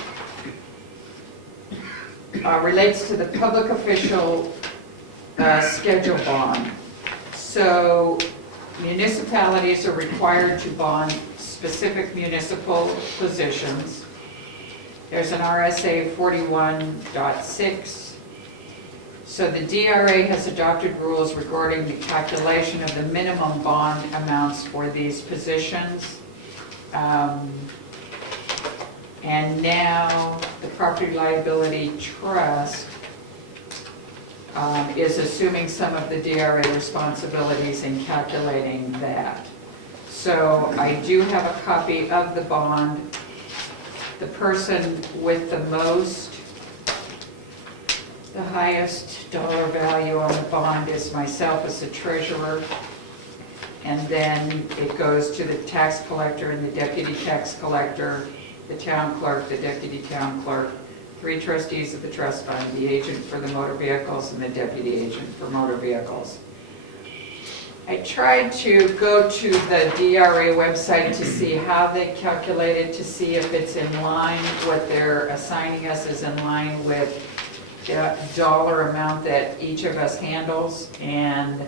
relates to the public official schedule bond. So municipalities are required to bond specific municipal positions. There's an RSA 41.6. So the DRA has adopted rules regarding the calculation of the minimum bond amounts for these positions. And now the Property Liability Trust is assuming some of the DRA responsibilities in calculating that. So I do have a copy of the bond. The person with the highest dollar value on the bond is myself as the treasurer. And then it goes to the tax collector and the deputy tax collector, the town clerk, the deputy town clerk, 3 trustees of the trust fund, the agent for the motor vehicles, and the deputy agent for motor vehicles. I tried to go to the DRA website to see how they calculate it, to see if it's in line, what they're assigning us is in line with the dollar amount that each of us handles, and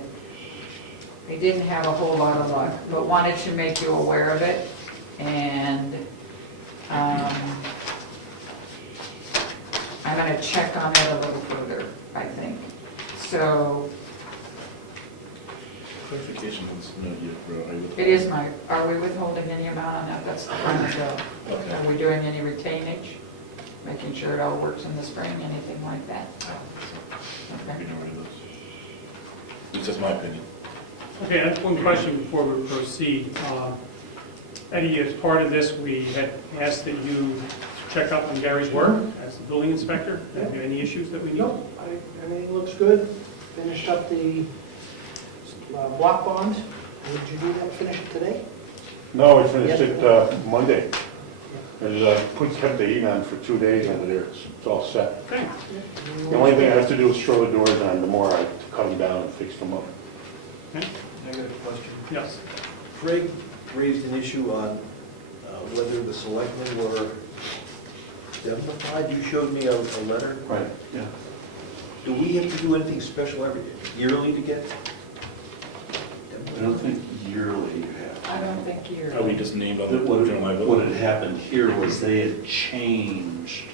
I didn't have a whole lot of luck, but wanted to make you aware of it. And I'm going to check on it a little further, I think. So Clarification was no, it is are we withholding any amount on that? That's the final bill. Okay. Are we doing any retainage? Making sure it all works in the spring, anything like that? Okay. It's just my opinion. Okay, that's one question before we proceed. Eddie, as part of this, we had asked that you check up on Gary's work as the building inspector. Have you any issues that we need? No, everything looks good. Finished up the block bond. Did you do that, finish it today? No, we finished it Monday. Kept the heat on for 2 days under there. It's all set. Okay. The only thing I have to do is throw the doors on tomorrow to cut them down and fix them up. Okay. I got a question. Yes. Craig raised an issue on whether the selectmen were indemnified. You showed me a letter. Right, yeah. Do we have to do anything special yearly to get? I don't think yearly you have. I don't think you're. Are we just named on the What general liability? what had happened here was they had changed,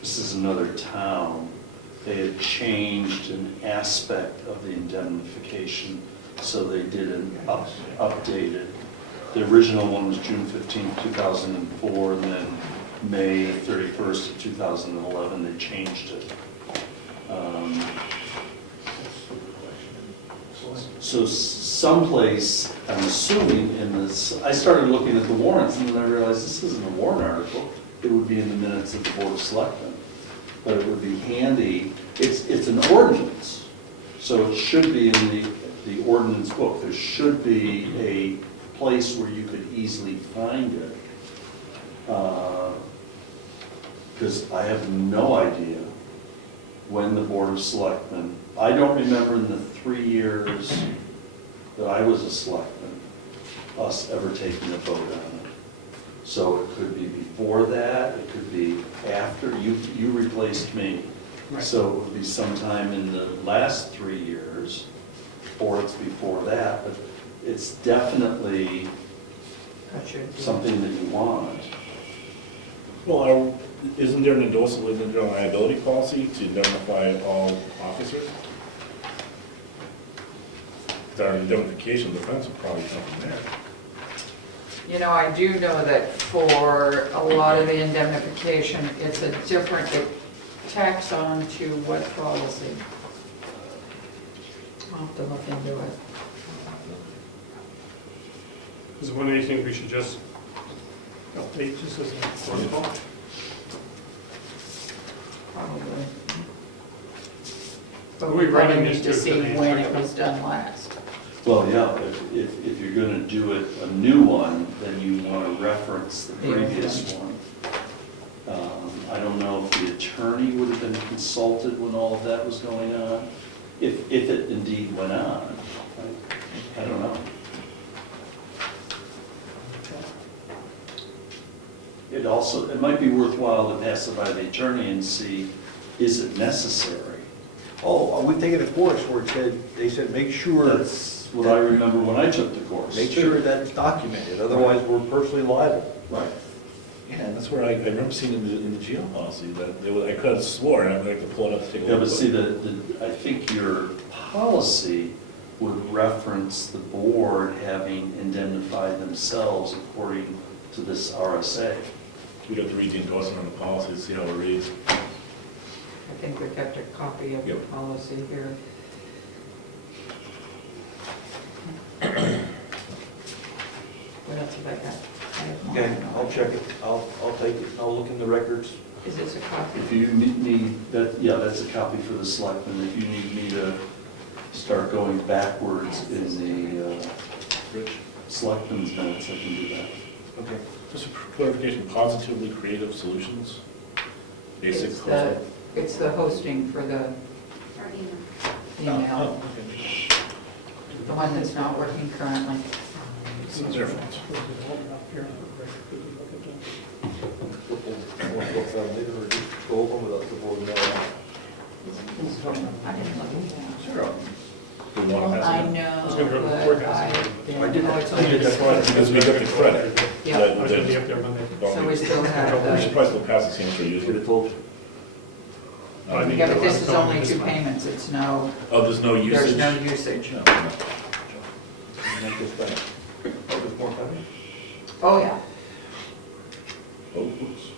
this is another town, they had changed an aspect of the indemnification, so they did an updated. The original one was June 15, 2004, and then May 31st of 2011, they changed it. So someplace, I'm assuming in this, I started looking at the warrants and then I realized this isn't a warrant article. It would be in the minutes of the Board of Selectmen. But it would be handy, it's an ordinance. So it should be in the ordinance book. There should be a place where you could easily find it. Because I have no idea when the Board of Selectmen, I don't remember in the 3 years that I was a selectman, us ever taking a vote on it. So it could be before that, it could be after, you replaced me. Right. So it would be sometime in the last 3 years, or it's before that, but it's definitely something that you want. Well, isn't there an endorsement in the general liability policy to indemnify all officers? Our indemnification defense would probably be something there. You know, I do know that for a lot of the indemnification, it's a different, it tacks on to what policy? I'll have to look into it. Is one of these things we should just update just as a protocol? Probably. But Are we we probably running need this to to see the when it inspector? was done last. Well, yeah, if you're gonna do it, a new one, then you wanna reference the The old previous one. I don't don't know if the attorney would have been consulted when all of that was going on, if it indeed went on. I don't know. It might be worthwhile to pass it by the attorney and see, is it necessary? Oh, we've taken a course where they said, make sure, That's what I remember when I took the course. make sure that's documented, otherwise we're personally liable. Right. Yeah, and that's where I remember seeing in the GL policy that they I could have swore, and I'm going to have to pull it up to take a look. Yeah, but see, I think your policy would reference the board having indemnified themselves according to this RSA. We'd have to read the endorsement on the policy to see how it reads. I think we kept a copy of the Yep. policy here. What else have I got? I have more. Okay, I'll check it, I'll take it, I'll look in the records. Is this a copy? If you need that, yeah, that's a copy for the selectmen. If you need me to start going backwards in the selectmen's minutes, I can do that. Okay. Just for clarification, Positively Creative Solutions? Basic It's hosting? It's the hosting for the Our email. email, okay. the one that's not working currently. It's their fault. Go over without the board knowing. I didn't look at that. Sure. Do you want to pass it I on? know, was gonna go to the but courthouse. I I did didn't know that. it's I only did this that one. Because we got the credit. Yeah. I was gonna be up there Monday. So we still have We should the, probably still pass the same for Should usually. have told you. I mean, yeah, but this is I'm only going 2 this month. payments, it's no, Oh, there's no usage? there's no usage. No. Not this back. Oh, there's more coming? Oh, yeah. Oh, oops.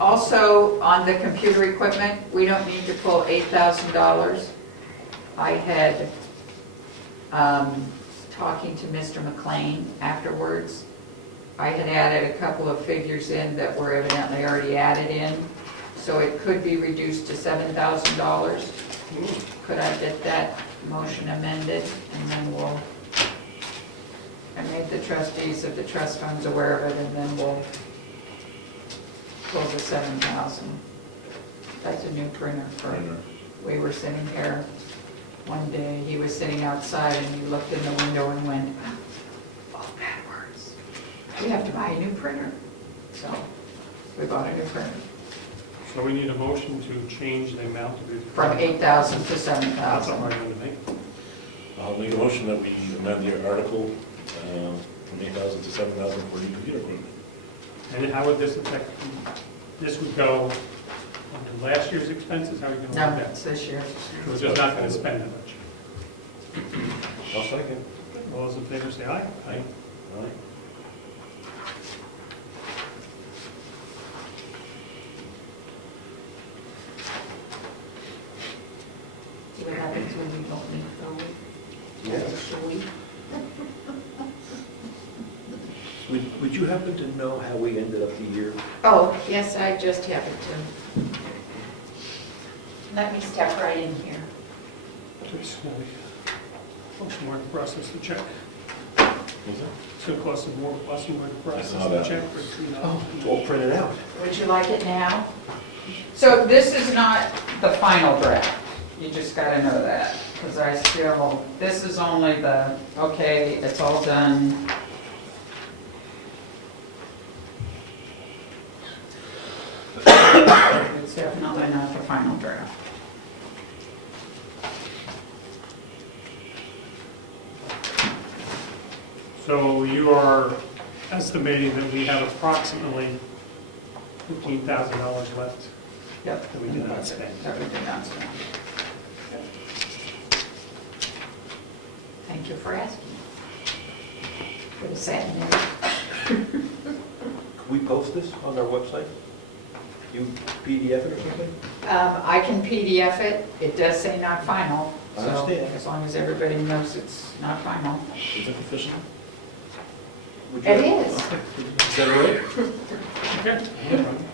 Also, on the computer equipment, we don't need to pull $8,000. I had, talking to Mr. McLean afterwards, I had added a couple of figures in that were evidently already added in, so it could be reduced to $7,000. Could I get that motion amended, and then we'll, I made the trustees of the trust funds aware of it, and then we'll pull the 7,000. That's a new printer for, we were sitting here one day, he was sitting outside and he looked in the window and went, oh, bad words. We have to buy a new printer. So we bought a new printer So we need a motion to change the amount of it. from 8,000 to That's what 7,000. I'm going to make. I'll make a motion that we amend the article from 8,000 to 7,000 for new computer equipment. And how would this affect, this would go on last year's expenses, how are we going to No, work that? it's this year. We're just not going to spend that much. I'll second. All those in favor say aye. Aye. All right. See what happens when you don't meet for a week? Yes. A week. Would you happen to know how we ended up the year? Oh, yes, I just happened to. Let me step right in here. It's going to cost more to process the check. What's that? It's going to cost them more, to process saw the that. check for $3. It's all printed out. Would you like it now? So this is not the final draft. You just gotta know that, because I still, this is only the, okay, it's all done. It's definitely not the final draft. So you are estimating that we have approximately $15,000 left Yep. that we did not spend. That we did not spend. Thank you for asking. For the sad news. Can we post this on our website? You PDF it or something? I can PDF it. It does say not final. I So understand. as long as everybody knows it's not final. Is it official? Would you- It is. Is that all right? Okay.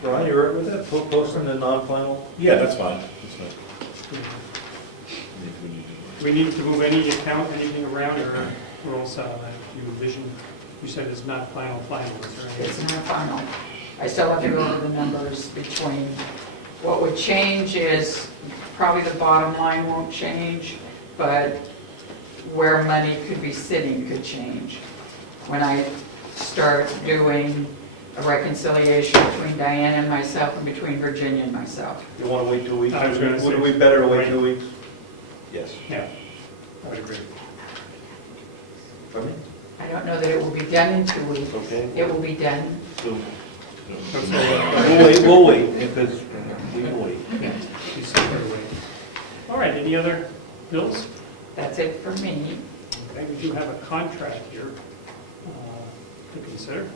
Brian, you all right with that? Posting the non-final? Yeah, that's fine. That's fine. If we need to- We need to move any account, anything around, or we're all set on that? You envision, you said it's not final, is there any? It's not final. I still have to go over the numbers between, what would change is, probably the bottom line won't change, but where money could be sitting could change. When I start doing a reconciliation between Diane and myself and between Virginia and myself. You want to wait 2 weeks? I was gonna say- Would we better wait 2 weeks? Yes. Yeah, I would agree. Pardon me? I don't know that it will be done in 2 weeks. Okay. It will be done. So, That's we'll wait, because we can wait. Yeah, you said right away. All right, any other bills? That's it for me. Okay, we do have a contract here to consider.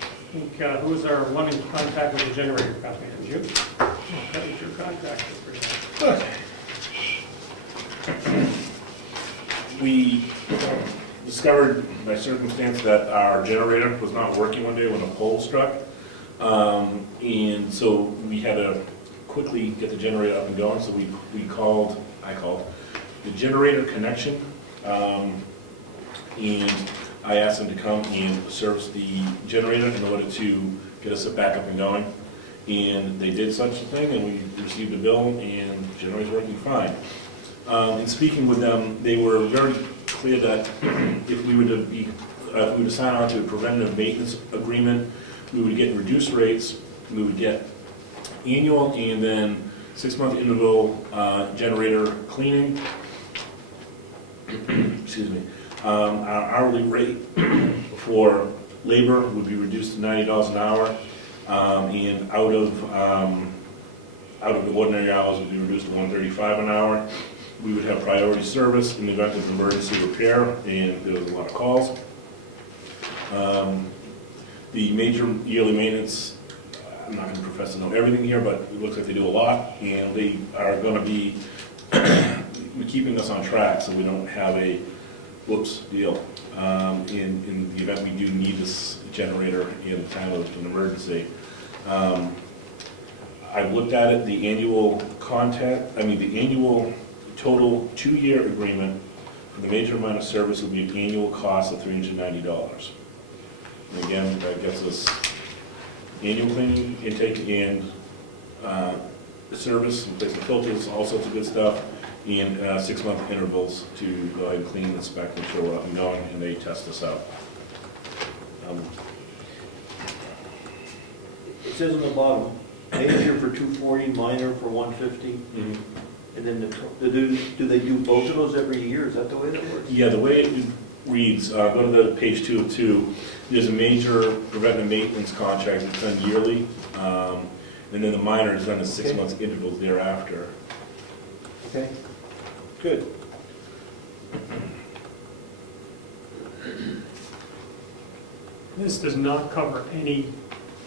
I think, who is our one in contact with the generator company? It was you? That was your contract. We discovered by circumstance that our generator was not working one day when a pole struck. And so we had to quickly get the generator up and going, so I called the generator connection, and I asked them to come and service the generator in order to get us back up and going. And they did such a thing, and we received a bill, and the generator's working fine. In speaking with them, they were very clear that if we were to sign on to a preventative maintenance agreement, we would get reduced rates, we would get annual and then 6-month interval generator cleaning. Excuse me. Our hourly rate for labor would be reduced to $90 an hour, and out of the ordinary hours would be reduced to $135 an hour. We would have priority service in the event of emergency repair, and there was a lot of calls. The major yearly maintenance, I'm not going to profess to know everything here, but it looks like they do a lot, and they are going to be keeping us on track so we don't have a whoops deal in the event we do need this generator in the time of an emergency. I've looked at it, the annual total 2-year agreement for the major amount of service will be an annual cost of $390. And again, that gets us annual cleaning, intake, and service, replacing filters, all sorts of good stuff, and 6-month intervals to go ahead and clean, inspect, make sure we're up and going, and they test us out. It says on the bottom, major for 240, minor for 150. Mm-hmm. And then do they do both of those every year? Is that the way that works? Yeah, the way it reads, go to the page 2 of 2, there's a major preventive maintenance contract that's done yearly, and then the minor is done at 6 months intervals thereafter. Okay, good. This does not cover any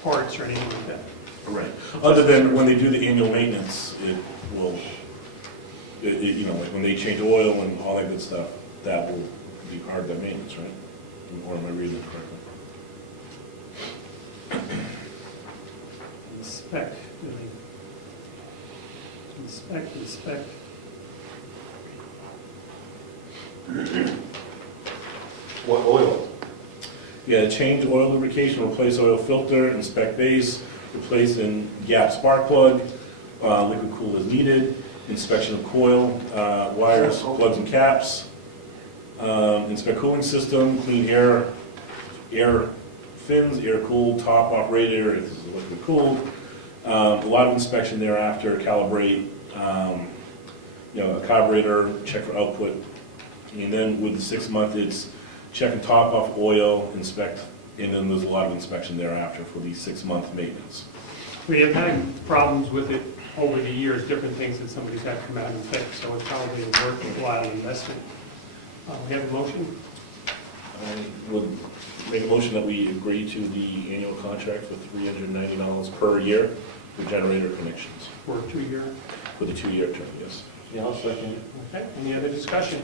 parts or anything like that. Right. Other than when they do the annual maintenance, it will, like when they change oil and all that good stuff, that will be part of their maintenance, right? Or am I reading it correctly? Inspect, really. Inspect. What oil? Yeah, change oil lubrication, replace oil filter, inspect base, replace in gap spark plug, liquid cool as needed, inspection of coil, wires, plugs and caps, inspect cooling system, clean air fins, air cooled, top off radiator, if this is liquid cooled. A lot of inspection thereafter, calibrate, a carburetor, check for output. And then with the 6 month, it's check and top off oil, inspect, and then there's a lot of inspection thereafter for the 6 month maintenance. We have had problems with it over the years, different things that somebody's had to come out and fix, so it's probably a worthwhile investment. We have a motion? I would make a motion that we agree to the annual contract for $390 per year for generator connections, For a 2-year. for the 2-year term, yes. Yeah, I'll second it. Okay, any other discussion?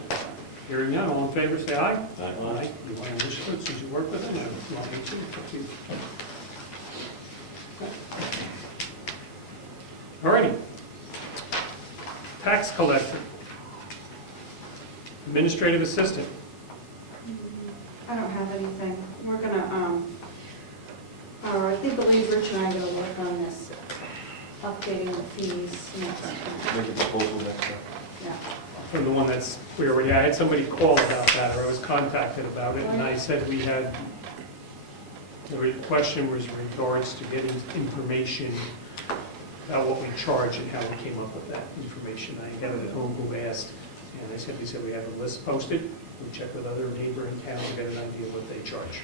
Hearing none, all in favor, say aye. Aye. Aye. You want to wish to, since you work with them, you want me to? Up to you. All righty. Tax collector. Administrative assistant. I don't have anything. We're gonna, I think the believe Rich and I are gonna work on this, updating the fees next time. Make a proposal next time. Yeah. From the one that's clear, yeah, I had somebody call about that, or I was contacted about it, and I said we had, the question was in regards to getting information about what we charge and how we came up with that information. I got it at home who asked, and they said we have a list posted, we checked with other neighboring towns to get an idea of what they charge.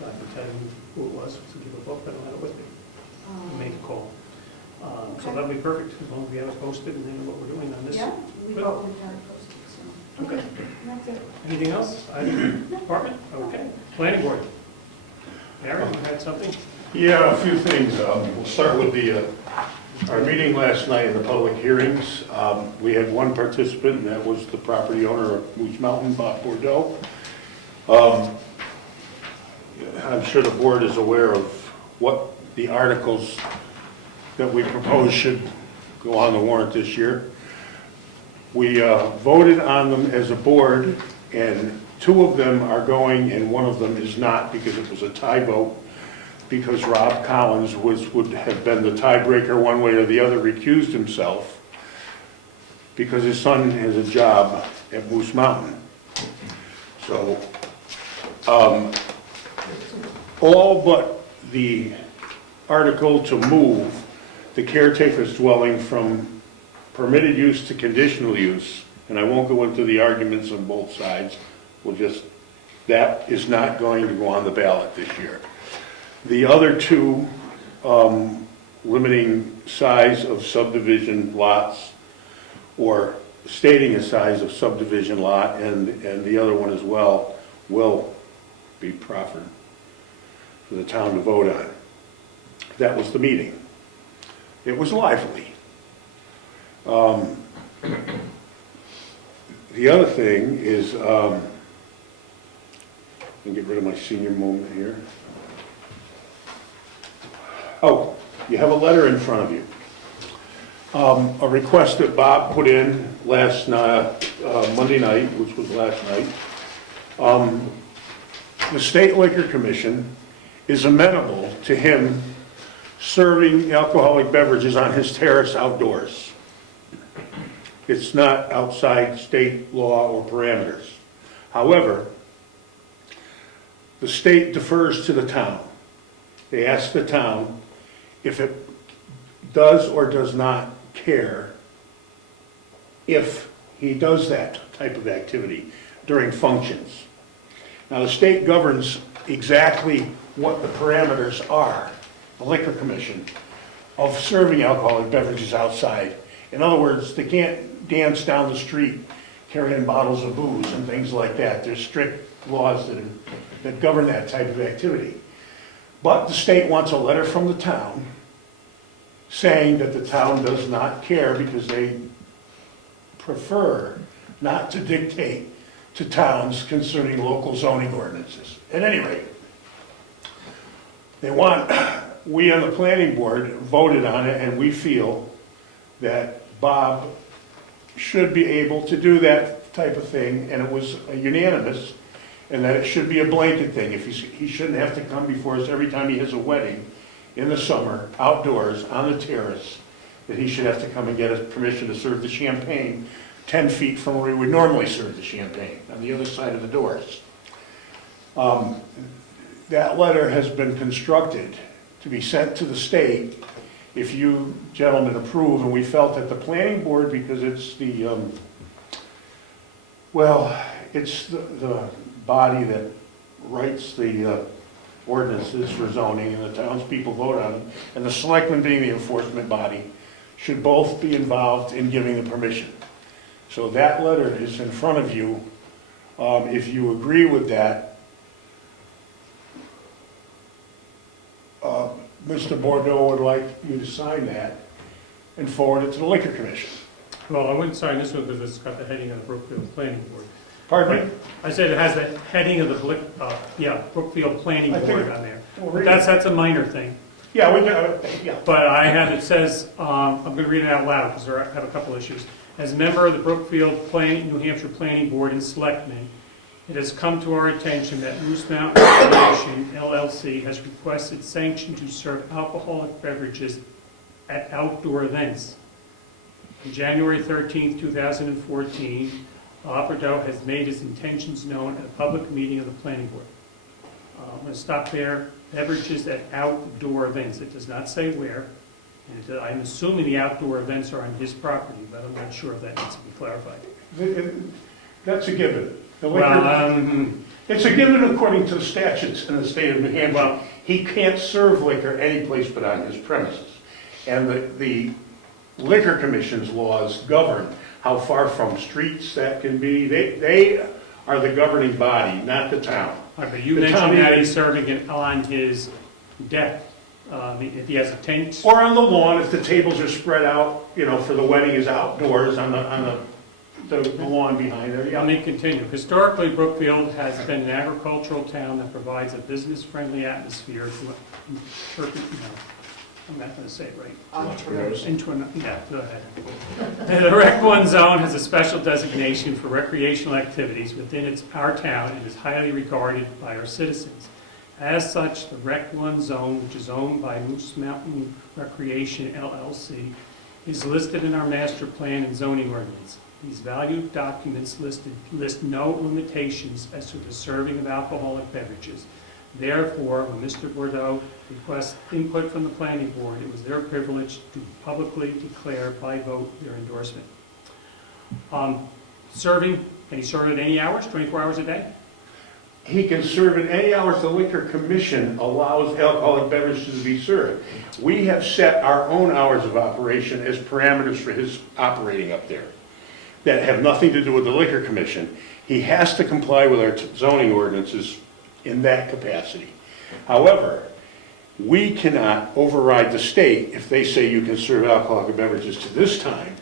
I can tell you who it was, so give a book, I don't have it with me, make a call. So that'll be perfect, as long as we have it posted and then what we're doing on this. Yeah, we Good. vote with that posted, so. Okay. That's it. Anything else? Department? Okay. Planning board? Aaron, you had something? Yeah, a few things. We'll start with our meeting last night in the public hearings. We had one participant, and that was the property owner of Moose Mountain, Bob Bordeaux. I'm sure the board is aware of what the articles that we propose should go on the warrant this year. We voted on them as a board, and 2 of them are going and 1 of them is not, because it was a tie vote, because Rob Collins would have been the tiebreaker one way or the other, recused himself, because his son has a job at Moose Mountain. So, all but the article to move the caretaker's dwelling from permitted use to conditional use, and I won't go into the arguments on both sides, that is not going to go on the ballot this year. The other 2, limiting size of subdivision lots, or stating a size of subdivision lot, and the other one as well, will be proffered for the town to vote on. That was the meeting. It was lively. The other thing is, let me get rid of my senior moment here. Oh, you have a letter in front of you. A request that Bob put in last Monday night, which was last night. The State Liquor Commission is amenable to him serving alcoholic beverages on his terrace outdoors. It's not outside state law or parameters. However, the state defers to the town. They ask the town if it does or does not care if he does that type of activity during functions. Now, the state governs exactly what the parameters are, the Liquor Commission, of serving alcoholic beverages outside. In other words, they can't dance down the street carrying bottles of booze and things like that. There's strict laws that govern that type of activity. But the state wants a letter from the town saying that the town does not care because they prefer not to dictate to towns concerning local zoning ordinances. At any rate, we on the planning board voted on it, and we feel that Bob should be able to do that type of thing, and it was unanimous, and that it should be a blanket thing. If he shouldn't have to come before us every time he has a wedding in the summer, outdoors, on the terrace, that he should have to come and get us permission to serve the champagne 10 feet from where we would normally serve the champagne, on the other side of the doors. That letter has been constructed to be sent to the state if you gentlemen approve, and we felt that the planning board, because it's it's the body that writes the ordinances for zoning, and the townspeople vote on them, and the selectmen being the enforcement body, should both be involved in giving the permission. So that letter is in front of you. If you agree with that, Mr. Bordeaux would like you to sign that and forward it to the Liquor Commission. Well, I wouldn't sign this one because it's got the heading of the Brookfield Planning Board. Pardon me? I said it has the heading of the Brookfield Planning I think- Board on there. We'll But read that's a minor thing. Yeah, we can, yeah. But I have, it says, I'm going to read it out loud because I have a couple issues. As a member of the Brookfield New Hampshire Planning Board and Selectmen, It has come to our attention that Moose Mountain Recreation LLC has requested sanction to serve alcoholic beverages at outdoor events. On January 13, 2014, Bob Bordeaux has made his intentions known at a public meeting of the planning board. I'm going to stop there. Beverages at outdoor events. It does not say where. And I'm assuming the outdoor events are on his property, but I'm not sure if that needs to be clarified. That's a given. The Well, liquor, it's a given according to the statutes in the state of New Hampshire. Well- He can't serve liquor any place but on his premises. And the liquor commission's laws govern how far from streets that can be. They are the governing body, not the town. all right, but you The town mentioned that either- he's serving it on his deck. If he has a tent, Or on the lawn, if the tables are spread out, for the wedding is outdoors on the lawn behind there. let me continue. Historically, Brookfield has been an agricultural town that provides a business-friendly atmosphere to, I'm not going to say it right. Entrepreneurs. Yeah, go ahead. The Rec 1 zone has a special designation for recreational activities within our town and is highly regarded by our citizens. As such, the Rec 1 zone, which is owned by Moose Mountain Recreation LLC, is listed in our master plan and zoning ordinance. These valued documents list no limitations as to the serving of alcoholic beverages. Therefore, when Mr. Bordeaux requests input from the planning board, it was their privilege to publicly declare by vote their endorsement. Serving, can he serve at any hours, 24 hours a day? He can serve at any hours the liquor commission allows alcoholic beverages to be served. We have set our own hours of operation as parameters for his operating up there that have nothing to do with the liquor commission. He has to comply with our zoning ordinances in that capacity. However, we cannot override the state if they say you can serve alcoholic beverages to this time.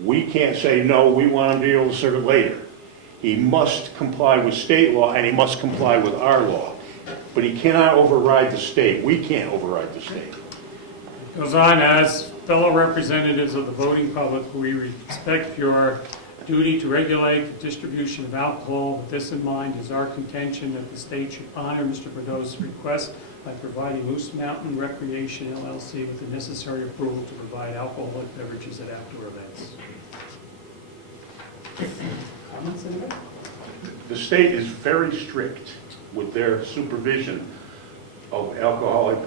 We can't say, no, we want him to be able to serve it later. He must comply with state law and he must comply with our law. But he cannot override the state. We can't override the state. Goes on, as fellow representatives of the voting public, we respect your duty to regulate the distribution of alcohol. With this in mind, is our contention that the state should honor Mr. Bordeaux's request by providing Moose Mountain Recreation LLC with the necessary approval to provide alcoholic beverages at outdoor events. Comments, anybody? The state is very strict with their supervision of alcoholic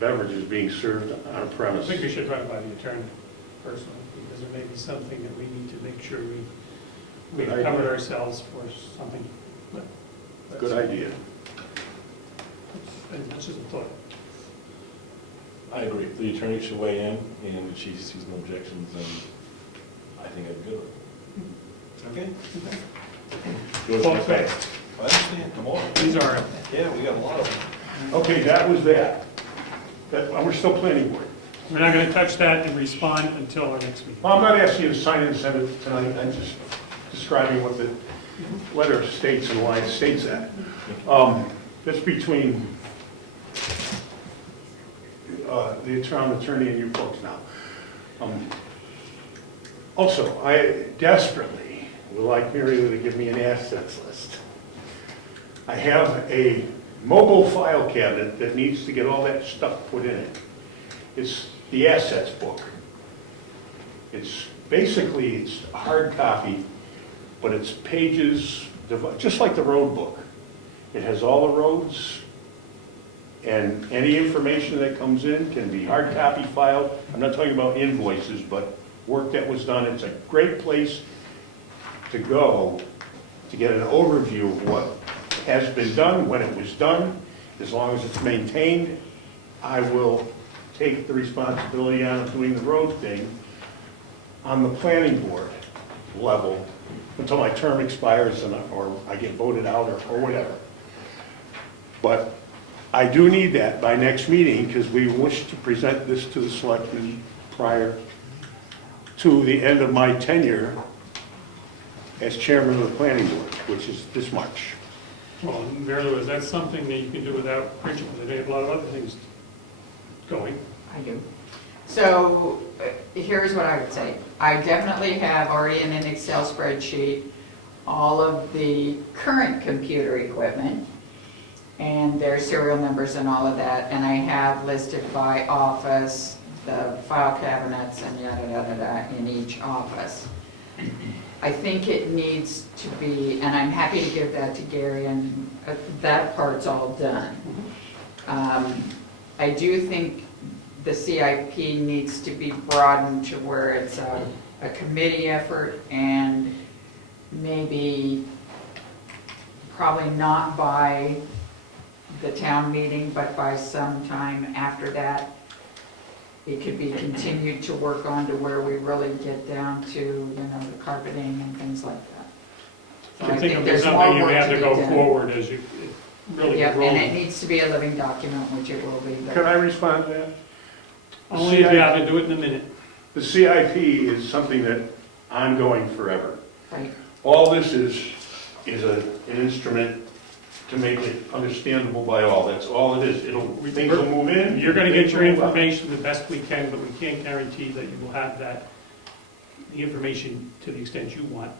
beverages being served on a I premise. think we should run by the attorney personally, because there may be something that we need to make sure we Good idea. covered ourselves for something. but that's- Good idea. That's just a thought. I agree. The attorney should weigh in, and if she sees no objections, then I think I'm good. Okay? George, Well, what's okay. next? I understand, come on. These are, Yeah, we got a lot of them. Okay, that was that. We're still planning board. we're not going to touch that and respond until our next meeting. Well, I'm not asking you to sign it and send it tonight. I'm just describing what the letter states and why it states that. That's between the town attorney and you folks now. Also, I desperately would like Mary Lou to give me an assets list. I have a mobile file cabinet that needs to get all that stuff put in it. It's the assets book. It's basically, it's hard copy, but it's pages, just like the road book. It has all the roads, and any information that comes in can be hard copy filed. I'm not talking about invoices, but work that was done. It's a great place to go to get an overview of what has been done, when it was done. As long as it's maintained, I will take the responsibility on of doing the road thing on the planning board level until my term expires or I get voted out or whatever. But I do need that by next meeting because we wish to present this to the selectmen prior to the end of my tenure as chairman of the planning board, which is this March. Well, Mary Lou, is that something that you can do without Rachel? Because they have a lot of other things going. I do. So here's what I would say. I definitely have already in an Excel spreadsheet all of the current computer equipment and their serial numbers and all of that, and I have listed by office, the file cabinets and yada, yada, yada in each office. I think it needs to be, and I'm happy to give that to Gary, and that part's all done. I do think the CIP needs to be broadened to where it's a committee effort, and maybe probably not by the town meeting, but by some time after that. It could be continued to work on to where we really get down to, you know, the carpeting and things like that. So I think there's it's more something you work have to be go done. forward as you really Yep, grow. and it needs to be a living document, which it will be. but- Can I respond to that? Only if you have to do it in a minute. The CIP is something that ongoing forever. Right. All this is an instrument to make it understandable by all. That's all it is. Things will move in. You're gonna get things your will move out. information the best we can, but we can't guarantee that you will have the information to the extent you want,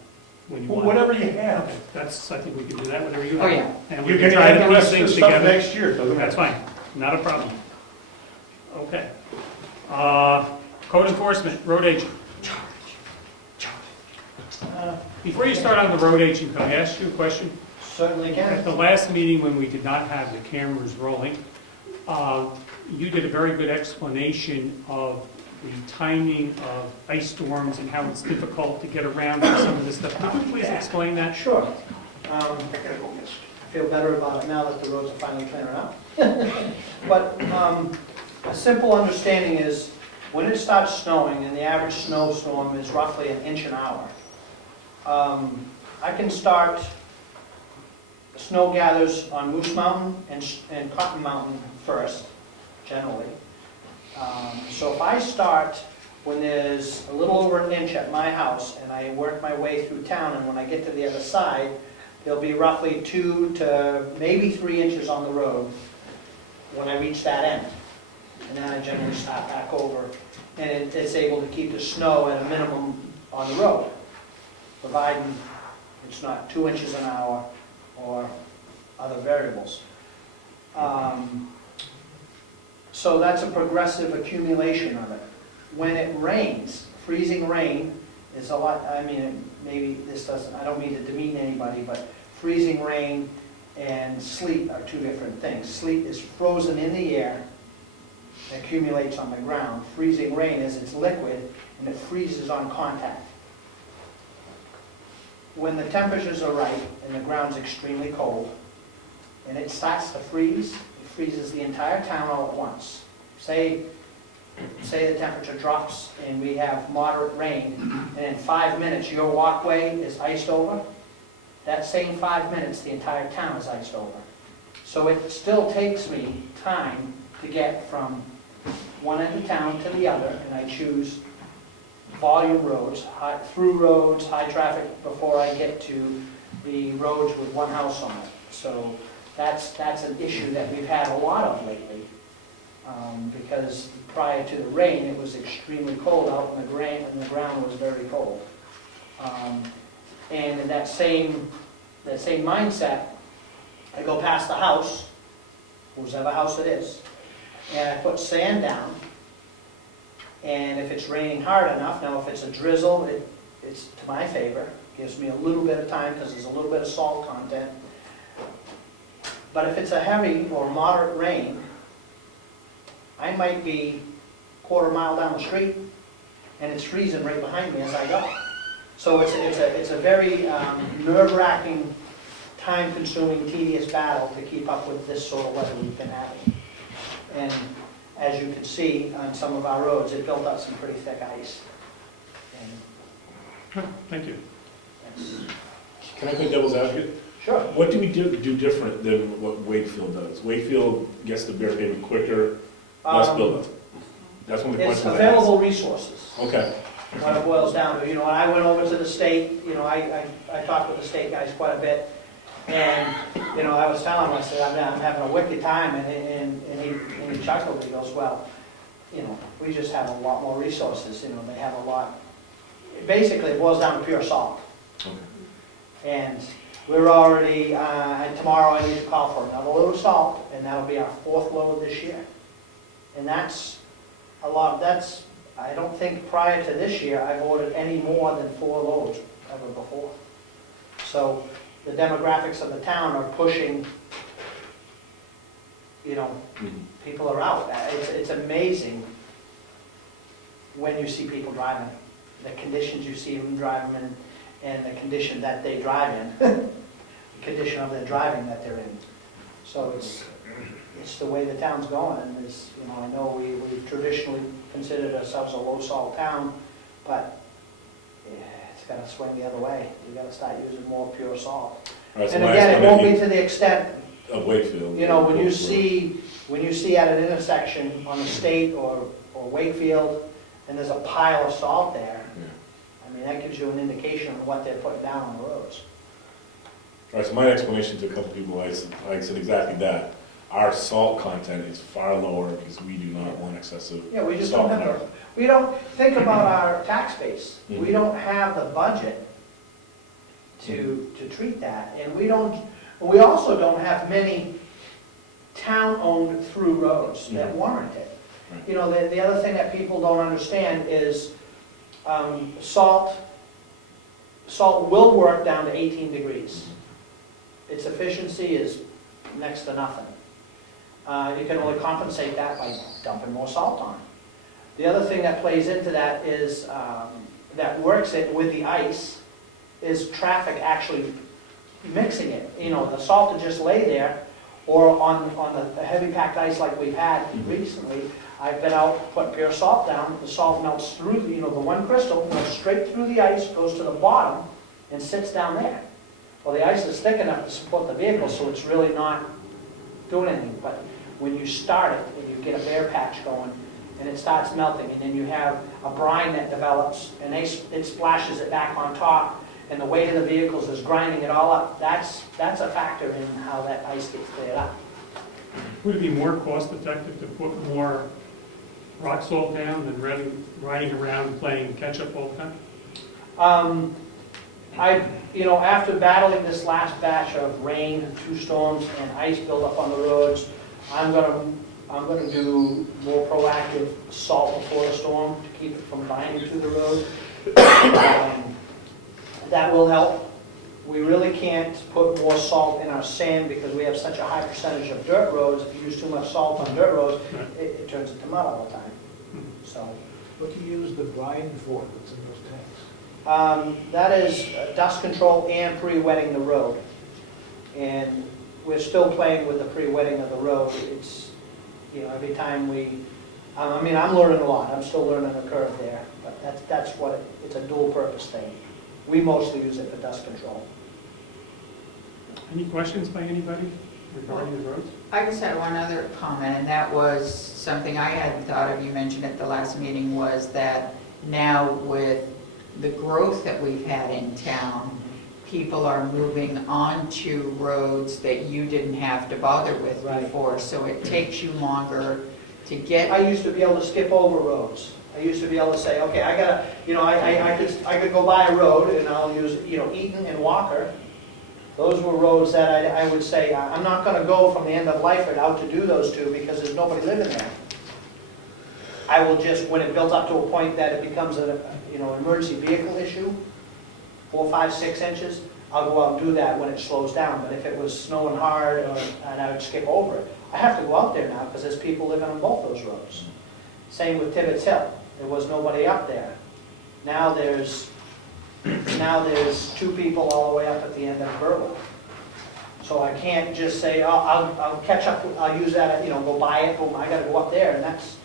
when you Well, want. whatever you have. Okay, that's, I think we can do that, whatever you Oh, have. yeah. And we You can can try add to the piece rest of the things stuff together. next year, doesn't That's matter. fine, not a problem. Okay. Code enforcement, road agent. Before you start on the road agent, can I ask you a question? Certainly At the last meeting, when we did not have the cameras rolling, you did a very good explanation of the timing of ice storms and how it's difficult to get around and some of this stuff. Could you please explain that? Sure. I feel better about it now that the roads are finally clearing up. But a simple understanding is, when it starts snowing, and the average snowstorm is roughly 1 inch an hour, I can start, snow gathers on Moose Mountain and Cotton Mountain first, generally. So if I start when there's a little over 1 inch at my house, and I work my way through town, and when I get to the other side, there'll be roughly 2 to maybe 3 inches on the road when I reach that end. And then I generally stop back over, and it's able to keep the snow at a minimum on the road, providing it's not 2 inches an hour or other variables. So that's a progressive accumulation of it. When it rains, freezing rain is a lot, I mean, maybe this doesn't, I don't mean to demean anybody, but freezing rain and sleet are two different things. Sleet is frozen in the air, accumulates on the ground. Freezing rain is it's liquid and it freezes on contact. When the temperatures are right and the ground's extremely cold and it starts to freeze, it freezes the entire town all at once. Say the temperature drops and we have moderate rain, and in 5 minutes your walkway is iced over. That same 5 minutes, the entire town is iced over. So it still takes me time to get from one end of town to the other, and I choose volume roads, through roads, high traffic, before I get to the roads with one house on it. So that's an issue that we've had a lot of lately, because prior to the rain, it was extremely cold out, and the ground was very cold. And in that same mindset, I go past the house, whoever house it is, and I put sand down, and if it's raining hard enough, now if it's a drizzle, it's to my favor, gives me a little bit of time because there's a little bit of salt content. But if it's a heavy or moderate rain, I might be a quarter mile down the street, and it's freezing right behind me as I go. So it's a very nerve-wracking, time-consuming, tedious battle to keep up with this sort of weather we've been having. And as you can see on some of our roads, it built up some pretty thick ice. Thank you. Can I play devil's advocate? Sure. What do we do different than what Wakefield does? Wakefield gets the bare pavement quicker, less buildup. That's one of the It's questions I ask. available resources. Okay. What it boils down to, when I went over to the state, I talked with the state guys quite a bit, and, I was telling him, I said, I'm having a wicked time, and he chuckled, he goes, well, we just have a lot more resources, they have a lot, basically it boils down to pure salt. Okay. And we're already, tomorrow I need to call for another load of salt, and that'll be our 4th load this year. And that's a lot, I don't think prior to this year, I've ordered any more than 4 loads ever before. So the demographics of the town are pushing, people are out. It's amazing when you see people driving, the conditions you see them driving in, and the condition that they drive in, the condition of their driving that they're in. So it's the way the town's going, and it's, I know we've traditionally considered ourselves a low-salt town, but it's got to swing the other way. You've got to start using more pure salt. All right, so And my again, it won't be explanation to the extent, of Wakefield. when you see at an intersection on the State or Wakefield, and there's a pile of salt there, I mean, that gives you an indication of what they're putting down on the roads. All right, so my explanation to a couple people, I said exactly that. Our salt content is far lower because we do not want excessive Yeah, we just salt don't in have, our. we don't think about our tax base. We Mhm. don't have the budget to treat that. And we also don't have many town-owned through roads that warrant it. Right. The other thing that people don't understand is salt will work down to 18 degrees. Its efficiency is next to nothing. You can only compensate that by dumping more salt on. The other thing that plays into that is, that works it with the ice, is traffic actually mixing it. The salt to just lay there, or on the heavy packed ice like we've had recently, I've been out putting pure salt down, the salt melts through, the one crystal melts straight through the ice, goes to the bottom, and sits down there. Well, the ice is thick enough to support the vehicle, so it's really not doing anything. But when you start it, when you get a bare patch going, and it starts melting, and then you have a brine that develops, and it splashes it back on top, and the weight of the vehicles is grinding it all up, that's a factor in how that ice gets cleared up. Would it be more cost effective to put more rock salt down than riding around and playing catch up all the time? After battling this last batch of rain, 2 storms, and ice buildup on the roads, I'm gonna do more proactive salt before the storm to keep it from binding to the road. That will help. We really can't put more salt in our sand because we have such a high percentage of dirt roads. If you use too much salt on dirt roads, it turns into mud all the time. So, What do you use the brine for that's in those tanks? that is dust control and pre-wetting the road. And we're still playing with the pre-wetting of the road. It's, every time I'm learning a lot. I'm still learning the curve there. But that's what it's a dual purpose thing. We mostly use it for dust control. Any questions by anybody regarding the roads? I just had one other comment, and that was something I hadn't thought of, you mentioned at the last meeting, was that now with the growth that we've had in town, people are moving onto roads that you didn't have to bother with before, so it takes you longer to get. I used to be able to skip over roads. I used to be able to say, okay, I gotta, I could go by a road and I'll use, Eaton and Walker. Those were roads that I would say, I'm not gonna go from the end of Lyford out to do those 2 because there's nobody living there. I will just, when it builds up to a point that it becomes an emergency vehicle issue, 4, 5, 6 inches, I'll go out and do that when it slows down. But if it was snowing hard, and I would skip over it. I have to go out there now because there's people living on both those roads. Same with Tibbetts Hill. There was nobody up there. Now there's 2 people all the way up at the end of Berwick. So I can't just say, oh, I'll catch up, I'll use that, go by it, boom, I gotta go up there, and that's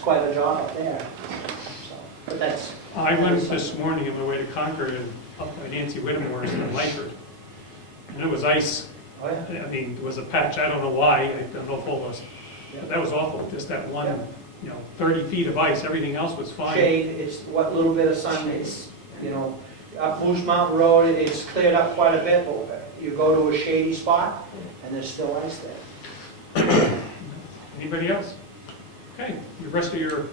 quite a job up there. So, but that's. I went this morning on my way to Concord and up by Nancy Whittemore's in Lyford. And it was ice. Oh, yeah. I mean, there was a patch, I don't know why, I don't know if all those, but that was awful, just that one, 30 feet of ice, everything else was fine. Shade, it's what little bit of sun, it's, up Moose Mountain Road, it's cleared up quite a bit, but you go to a shady spot, and there's still ice there. Anybody else? Okay, the rest of your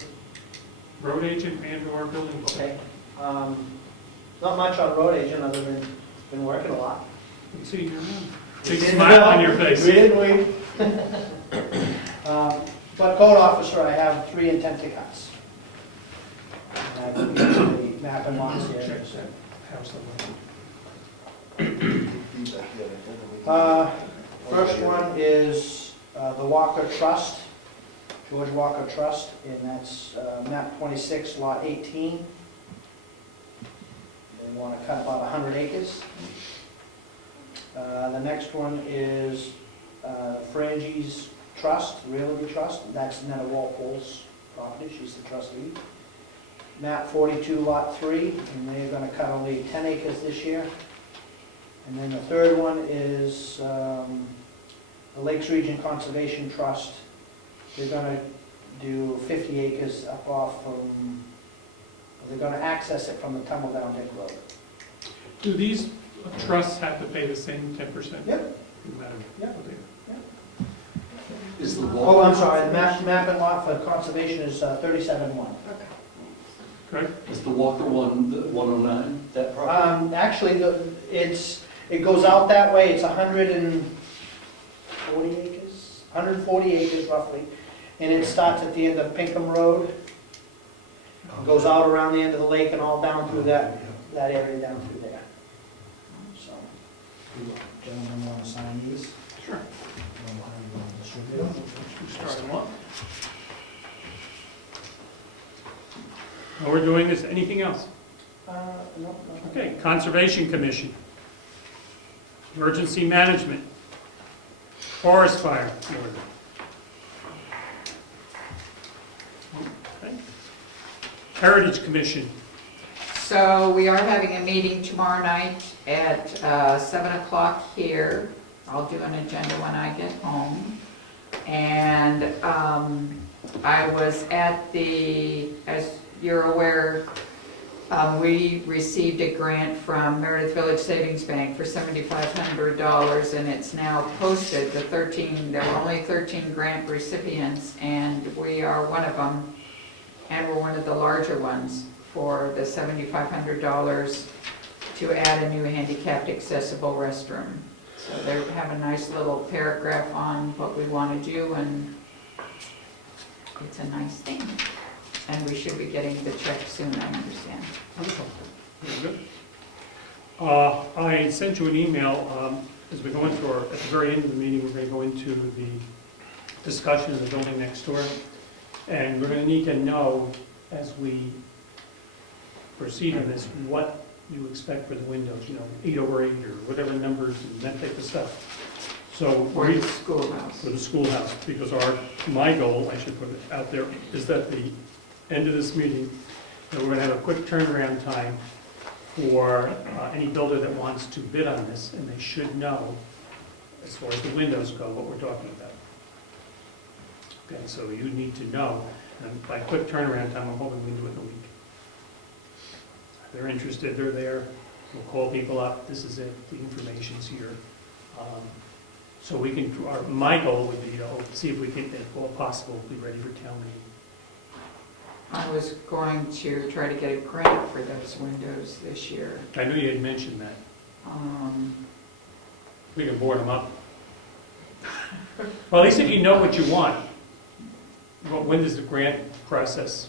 road agent and or building. Okay. Not much on road agent, other than Been working a lot. See, you're big smile on your face. We didn't we? But code officer, I have 3 intent to cuts. I have the map and lots here. First one is the Walker Trust, George Walker Trust, and that's map 26, lot 18. They want to cut about 100 acres. The next one is Frangie's Trust, Realty Trust, that's Netta Walpole's property, she's the trustee. Map 42, lot 3, and they're going to cut only 10 acres this year. And then the third one is the Lakes Region Conservation Trust. They're going to do 50 acres up off from, they're going to access it from the Tumble Down Dick Road. Do these trusts have to pay the same 10%? Yep. No matter Yep. what they are? Is the Oh, I'm sorry, the map and lot for conservation is 37-1. Correct? Is the Walker one, the 109, that property? Actually, it goes out that way, it's 140 acres, 140 acres roughly, and it starts at the end of Pinkham Road. It goes out around the end of the lake and all down through that area down through there. So, gentlemen want to sign these? Sure. Starting one. While we're doing this, anything else? No. Okay, Conservation Commission, Emergency Management, Forest Fire Board. Okay. Heritage Commission, So we are having a meeting tomorrow night at 7 o'clock here. I'll do an agenda when I get home. And I was at the, as you're aware, we received a grant from Meredith Village Savings Bank for $7,500, and it's now posted. There were only 13 grant recipients, and we are one of them, and we're one of the larger ones for the $7,500 to add a new handicapped accessible restroom. So they have a nice little paragraph on what we want to do, and it's a nice thing. And we should be getting the check soon, I understand. wonderful, very good. I sent you an email, as we go into at the very end of the meeting, we're going to go into the discussion of the building next door. And we're going to need to know, as we proceed on this, what you expect for the windows, 8/8 or whatever numbers and that type of stuff. So For the schoolhouse. for the schoolhouse, because my goal, I should put it out there, is that the end of this meeting, that we're going to have a quick turnaround time for any builder that wants to bid on this, and they should know, as far as the windows go, what we're talking about. Okay, so you need to know, and by quick turnaround time, I'm hoping we can do it in a week. If they're interested, they're there, we'll call people up, this is it, the information's here. So we can, my goal would be to see if we can, if all possible, be ready for town meeting. I was going to try to get a grant for those windows this year. I knew you had mentioned that. We can board them up. Well, at least if you know what you want. When does the grant process?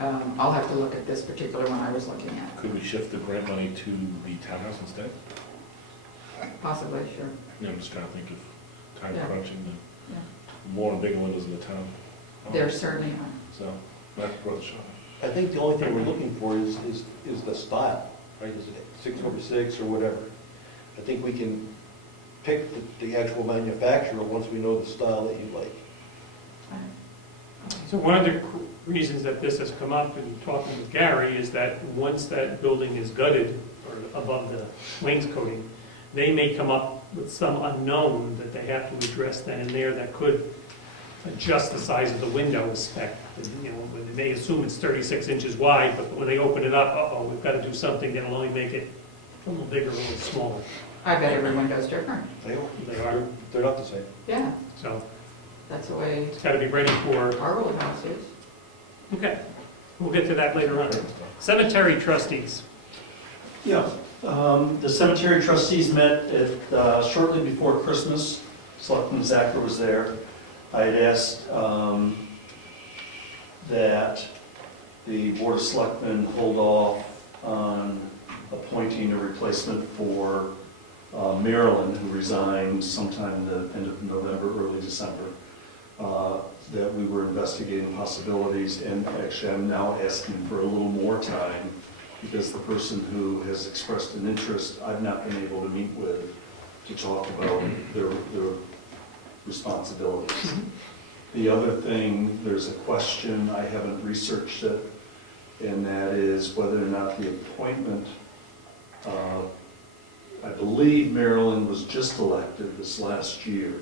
I'll have to look at this particular one I was looking at. Could we shift the grant money to the townhouse instead? Possibly, sure. I'm just trying to think of time Yeah. crunching, Yeah. the more and bigger windows in the town. There certainly are. So, that's worth a shot. I think the only thing we're looking for is the style, right? Is it 6/6 or whatever? I think we can pick the actual manufacturer once we know the style that you like. So one of the reasons that this has come up in talking with Gary is that once that building is gutted or above the wainscoting, they may come up with some unknown that they have to address then and there that could adjust the size of the window spec. They may assume it's 36 inches wide, but when they open it up, we've got to do something that'll only make it a little bigger, a little smaller. I bet every window's different. They are. They are. They're not the same. Yeah, So that's the way it's got to be ready for, our old house is. okay, we'll get to that later on. Cemetery trustees. Yeah, The cemetery trustees met shortly before Christmas. Selectman Zacher was there. I had asked that the Board of Selectmen hold off on appointing a replacement for Marilyn, who resigned sometime in the end of November, early December. That we were investigating possibilities, and actually I'm now asking for a little more time because the person who has expressed an interest, I've not been able to meet with to talk about their responsibilities. The other thing, there's a question, I haven't researched it, and that is whether or not the appointment, I believe Marilyn was just elected this last year,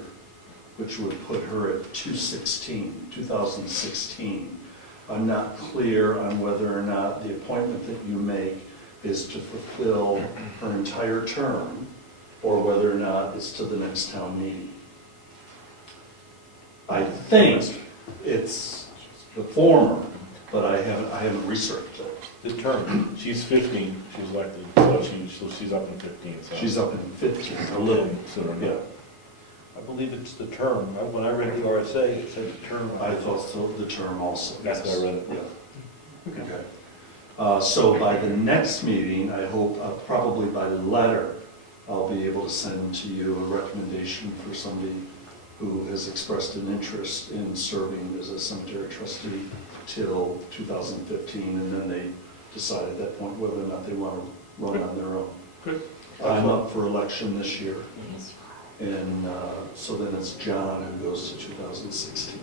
which would put her at 2016. I'm not clear on whether or not the appointment that you make is to fulfill her entire term, or whether or not it's to the next town meeting. I think it's the former, but I haven't researched it. The term, she's 15, she was elected, so she's up in 15. So. She's up in 15. A little sooner, Yeah. I believe it's the term. When I read the RSA, it said the term. I thought so, the term also. That's yes. why I read it. Yeah. Okay. So by the next meeting, I hope, probably by the letter, I'll be able to send to you a recommendation for somebody who has expressed an interest in serving as a cemetery trustee till 2015, and then they decide at that point whether or not they want to run on their own. Good. I'm up for election this year, and so then it's John who goes to 2016.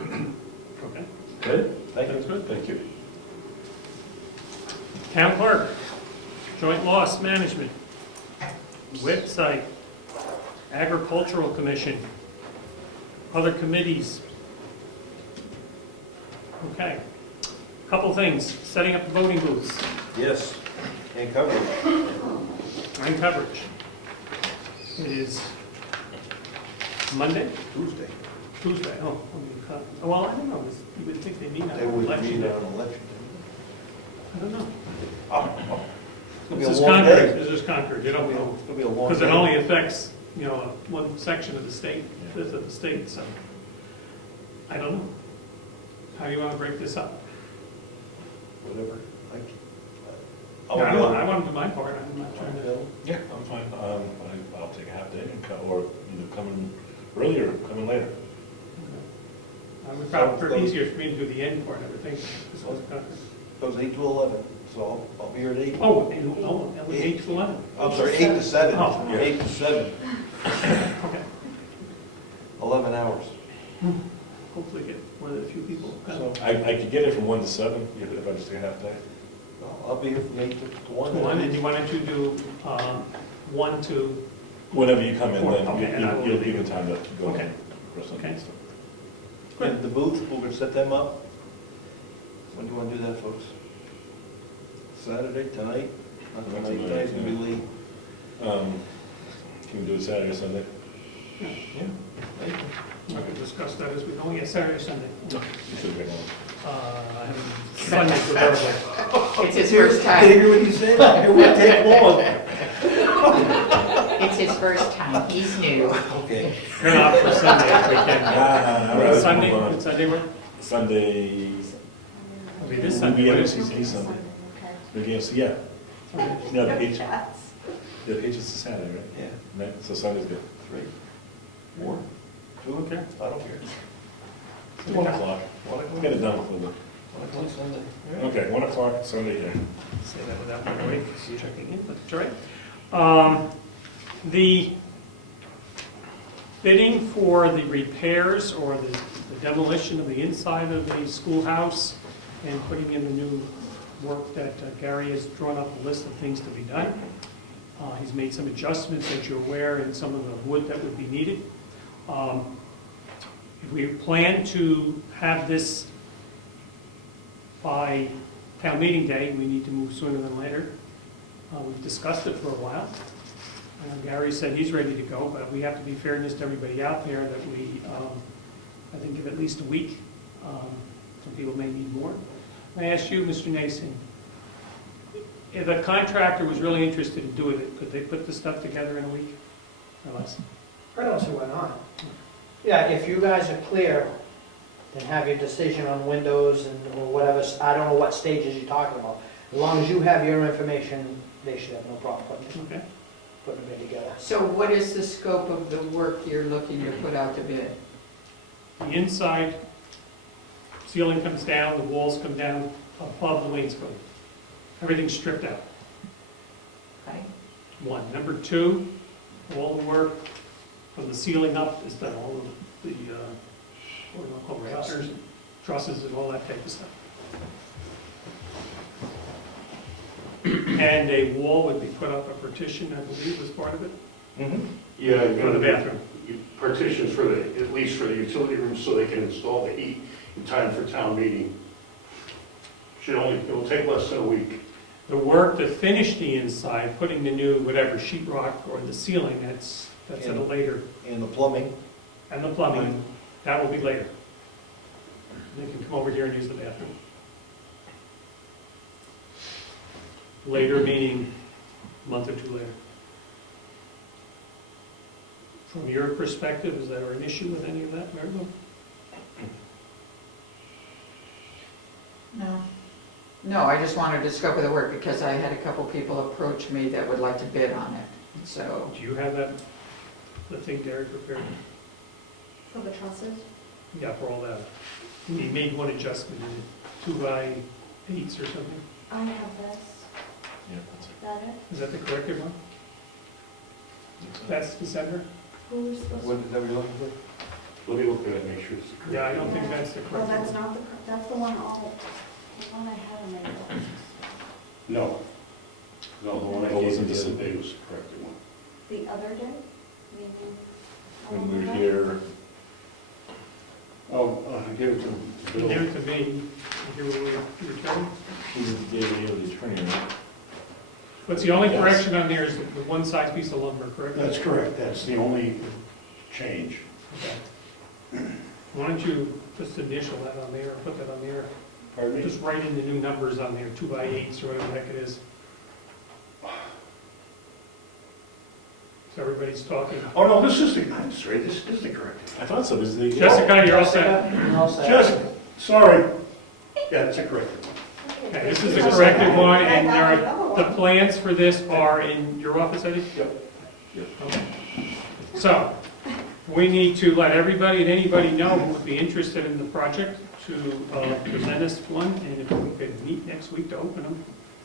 Okay. Okay? Thank you. That's good. Thank you. Town clerk, joint loss management, website, agricultural commission, other committees. Okay. Couple things, setting up the voting booths Yes, and coverage. and coverage. It is Monday? Tuesday. Tuesday, oh, well, I don't know, you would think they meet on They would election meet day. on election I don't know. day. It'll be a This is long Concord, day. this is Concord, you don't know, It'll be a long day. because it only affects, you know, one section of the state, fifth of the state, so. I don't know. How do you want to break this up? Whatever. I want to do my part, I'm not trying to. Yeah, I'm fine. I'll take a half day and or either come in earlier or come in later. I would probably, easier for me to do the end part, I would think. This was Concord. Goes 8 to 11, so I'll be here at 8. Oh, 8 to 11. I'm sorry, 8 to 7. Oh, yeah. 8 to 7. Okay. 11 hours. Hopefully get more than a few people. So I could get it from 1 to 7 if I just take a half day. I'll be here from 8 to 1. Why don't you do 1 to, Whenever you come in, then Okay, and I will you'll leave. give me time to go. Okay. for something Okay. and stuff. And the booth, we're going to set them up. When do you want to do that, folks? Saturday, tonight? Not tonight, tonight's going to be late. Can we do it Saturday or Sunday? Yeah. I could discuss that as we go, yeah, Saturday, Sunday. You should bring one. I have Sunday preferably. It's his first Did you time. hear what he said? It won't take long. It's his first time. He's new. Okay. Turn off for Sunday if we can. Sunday, Hold on. Sunday work? Sunday, It'll be this the Sunday. right? MCC Sunday. The games, yeah. No, the H, the H is a Saturday, right? Yeah. Right, so Sunday's good. 3, 4, 2, Okay. I don't care. 1 o'clock. Get it done before 1 o'clock Sunday. the, okay, 1 o'clock Sunday here. Say that without my wife checking in, but it's all right. The bidding for the repairs or the demolition of the inside of the schoolhouse and putting in the new work that Gary has drawn up a list of things to be done. He's made some adjustments that you're aware in some of the wood that would be needed. If we plan to have this by town meeting day, we need to move sooner than later. We've discussed it for a while. Gary said he's ready to go, but we have to be fairness to everybody out there that we, I think, give at least a week. Some people may need more. I ask you, Mr. Nason, If a contractor was really interested in doing it, could they put the stuff together in a week or less? I don't see why not. Yeah, if you guys are clear and have your decision on windows and or whatever, I don't know what stages you're talking about. As long as you have your information, they should have no problem Okay. putting it together. So what is the scope of the work you're looking to put out to bid? The inside ceiling comes down, the walls come down above the wainscoting. Everything's stripped out. Okay? One. Number two, all the work from the ceiling up is done, all of the, what do you call it, rafters, trusses and all that type of stuff. And a wall would be put up, a partition, I believe, was part of it, Yeah, you're for the gonna bathroom. partitions for the, at least for the utility room, so they can install the heat in time for town meeting. It'll take less than a week. The work to finish the inside, putting the new whatever sheetrock or the ceiling, that's at a later, And the plumbing, and the plumbing, that will be later. They can come over here and use the bathroom. Later meaning a month or two later. From your perspective, is there an issue with any of that, Mary Lou? No. No, I just wanted to scope of the work because I had a couple people approach me that would like to bid on it, so. Do you have that, the thing Derek prepared? For the trusses? Yeah, for all that. He made one adjustment in 2x8s or something. I have this. Yeah, that's it. Is that it? Is that the corrected one? That's December? Who's supposed what to? is that we're looking for? Let me look at it, make sure it's the correct. Yeah, I don't think that's the Well, correct that's one. not that's the one the one I had on my list. No. No, the one I gave you the other day was the corrected one. The other day? Meaning? how long When we're ago? here, Oh, give it to Bill. Give it to me, here we return. this is the day of the attorney, right? But the only Yes. correction on there is the one size piece of lumber, correct? That's correct, that's the only change. Okay. Why don't you just initial that on there, or put that on there? Pardon me? Just write in the new numbers on there, 2x8s or whatever the heck it is. So everybody's talking. Oh, no, this is the, I'm sorry, this is the correct. I thought so, this is the. Jessica, you're all set. Jessica, you're all set. Jessica, sorry. Yeah, it's a corrected one. Okay, this is the corrected one, and there are, the plans for this are in your office, Eddie? Yep. Okay. So, we need to let everybody and anybody know who would be interested in the project to present us one, and if we could meet next week to open them,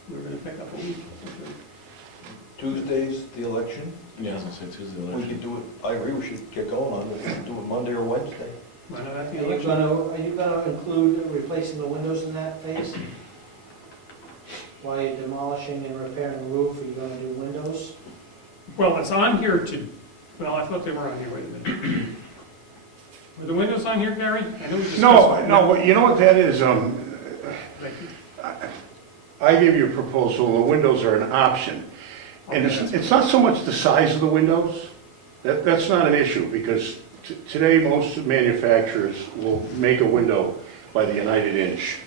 we're gonna pick up a week. Tuesday's the election. Yeah, I was gonna say Tuesday We election. could do it, I agree, we should get going on it. We could do it Monday or Wednesday. Why not at the Are you election? gonna include replacing the windows in that phase? While you're demolishing and repairing the roof, are you gonna do windows? Well, it's on here to, well, I thought they were on here, wait a minute. Were the windows on here, Gary? I know we discussed. No, you know what that is, Thank you. I gave you a proposal, the windows are an option. And it's not so much the size of the windows, that's not an issue, because today most manufacturers will make a window by the United Inch,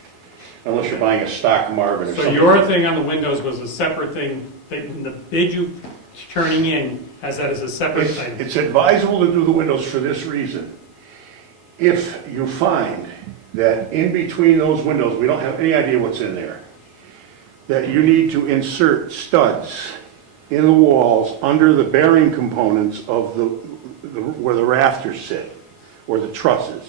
unless you're buying a stock Marvin or So something. your thing on the windows was a separate thing, the bid you turning in has that as a separate thing. It's advisable to do the windows for this reason. If you find that in between those windows, we don't have any idea what's in there, that you need to insert studs in the walls under the bearing components of where the rafters sit, or the trusses.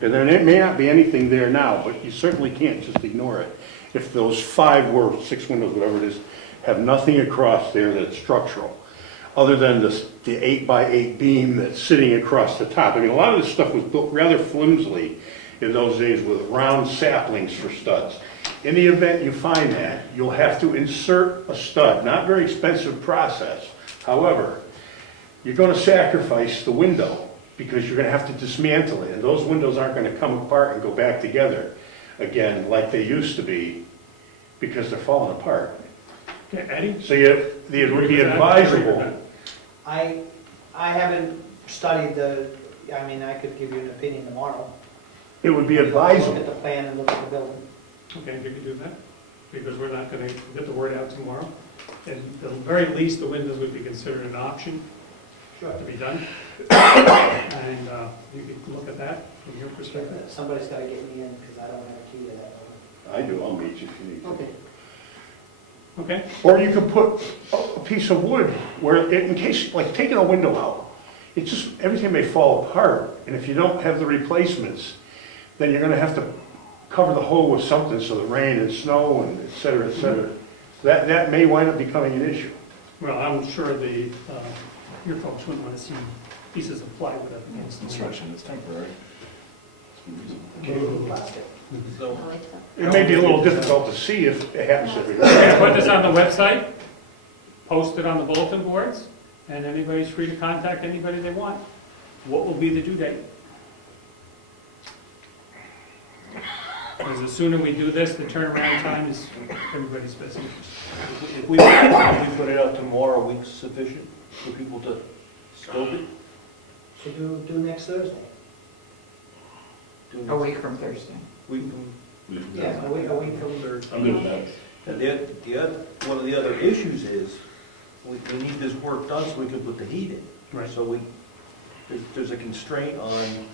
And there may not be anything there now, but you certainly can't just ignore it. If those 5 or 6 windows, whatever it is, have nothing across there that's structural, other than the 8x8 beam that's sitting across the top. I mean, a lot of this stuff was built rather flimsily in those days with round saplings for studs. In the event you find that, you'll have to insert a stud, not very expensive process. However, you're going to sacrifice the window because you're going to have to dismantle it, and those windows aren't going to come apart and go back together again like they used to be because they're falling apart. Okay, Eddie? So it would be advisable. I haven't studied I mean, I could give you an opinion tomorrow. It would be Look advisable. at the plan and look at the building. Okay, you could do that. because we're not gonna get the word out tomorrow. And at the very least, the windows would be considered an option to be done. And you can look at that from your perspective. Somebody's gotta get me in, because I don't have a key to that one. I do, I'll meet you if you need to. Okay. Okay? Or you could put a piece of wood where, in case, like taking a window out, it just, everything may fall apart. And if you don't have the replacements, then you're gonna have to cover the hole with something so the rain and snow and et cetera, et cetera. That may wind up becoming an issue. Well, I'm sure your folks wouldn't want to see pieces of plywood up against the wall. Construction is temporary. So, It may be a little difficult to see if it happens every We're day. gonna put this on the website, post it on the bulletin boards, and anybody's free to contact anybody they want. What will be the due date? Because the sooner we do this, the turnaround time is everybody's best interest. if we put it out tomorrow, a week's sufficient for people to scope it? So do next Thursday. A week from Thursday. We, Yeah, a week from. I'm good with that. and one of the other issues is, we need this work done so we can put the heat in. Right. So there's a constraint on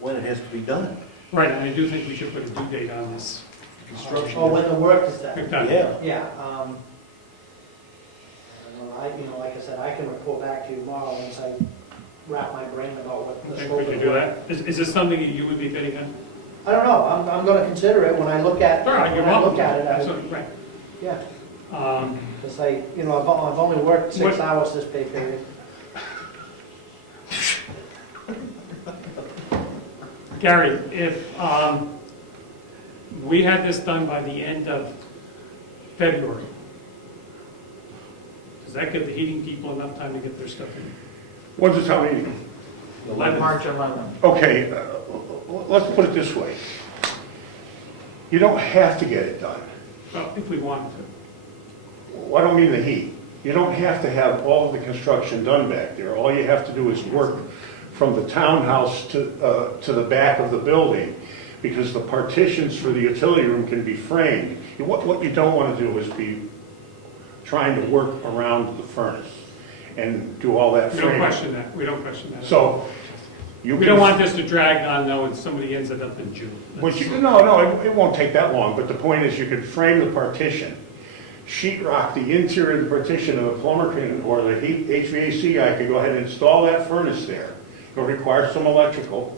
when it has to be done. Right, and I do think we should put a due date on this. Construction. Oh, when the work is done. We've done it. Yeah. Yeah, I don't know, like I said, I can report back to you tomorrow once I wrap my brain about what the Okay, scope we of can the do work. that. Is this something that you would be fitting in? I don't know, I'm gonna consider it when I look at, All right, you're when I welcome. look at it. Absolutely, right. Yeah, Um, because I've only worked 6 What- hours this pay period. Gary, if we had this done by the end of February, does that give the heating people enough time to get their stuff in? When's the town meeting? 11th. March 11th. Okay, let's put it this way. You don't have to get it done. Well, if we wanted to. Well, I don't mean the heat. You don't have to have all of the construction done back there. All you have to do is work from the townhouse to the back of the building, because the partitions for the utility room can be framed. What you don't want to do is be trying to work around the furnace and do all that We framing. don't question that. We don't question that. So, you We don't want this to drag on though and somebody ends it up in June. No, it won't take that long, but the point is you could frame the partition, sheet rock the interior of the partition, and the plumber can, or the HVAC guy could go ahead and install that furnace there. It'll require some electrical,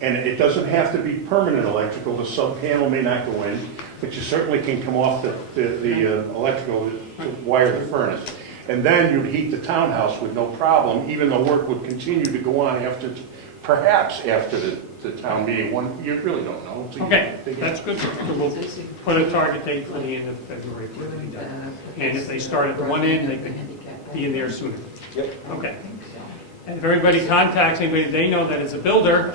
and it doesn't have to be permanent electrical, the sub panel may not go in, but you certainly can come off the electrical to wire the furnace. And then you'd heat the townhouse with no problem, even though work would continue to go on perhaps after the town meeting, you really don't know. So you- Okay, that's good. So we'll put a target date for the end of February for it to be done. And if they start at the one end, they could be in there sooner. Yep. Okay. And if everybody contacts anybody they know that is a builder,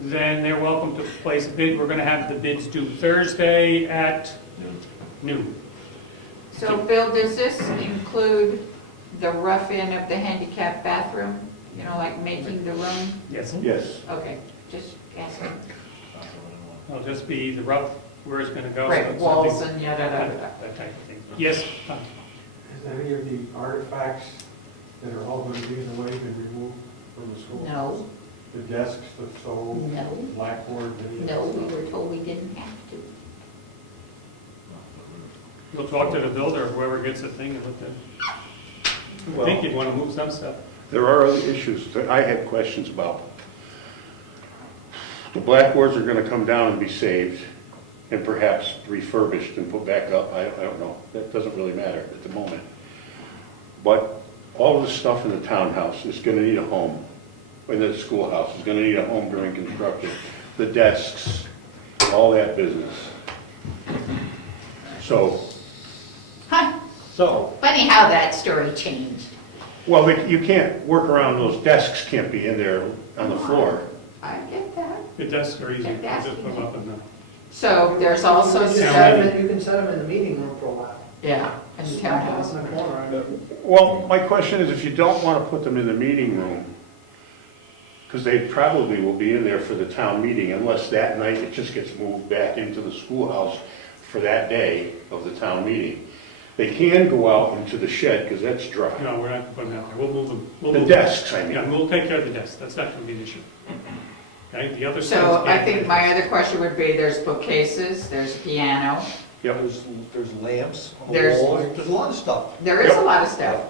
then they're welcome to place a bid. We're gonna have the bids due Thursday at noon. So Bill, does this include the rough in of the handicap bathroom? You know, like making the room? Yes. Yes. Okay, just asking. It'll just be the rough, where it's gonna go. so Right, it's walls something- and yada, yada, yada. That type of thing. Yes, Tom? Has any of the artifacts that are all going to be in the way been removed from the school? No, The desks, the stove, no, blackboard, any of that no, we stuff? were told we didn't have to. You'll talk to the builder, whoever gets the thing, and look at. I think you'd wanna move some stuff. There are other issues that I had questions about. The blackboards are gonna come down and be saved and perhaps refurbished and put back up. I don't know. That doesn't really matter at the moment. But all of the stuff in the townhouse is gonna need a home. In the schoolhouse is gonna need a home during construction. The desks, all that business. So, Huh, So, funny how that story changed. well, you can't work around, those desks can't be in there on the floor. I get that. The desks are easy, you just put them up and down. So there's also You can set them in the meeting room for a while. yeah, in the townhouse. In the corner. Well, my question is, if you don't want to put them in the meeting room, because they probably will be in there for the town meeting unless that night it just gets moved back into the schoolhouse for that day of the town meeting. They can go out into the shed because that's dry. No, we're not putting them out there. We'll move them. We'll The move them. desks, I mean. Yeah, we'll take care of the desks. That's not gonna be an issue. Okay, the other So things- I think my other question would be, there's bookcases, there's a piano, There's lamps on the There's- walls, there's a lot of stuff. there is a Yep. lot of stuff.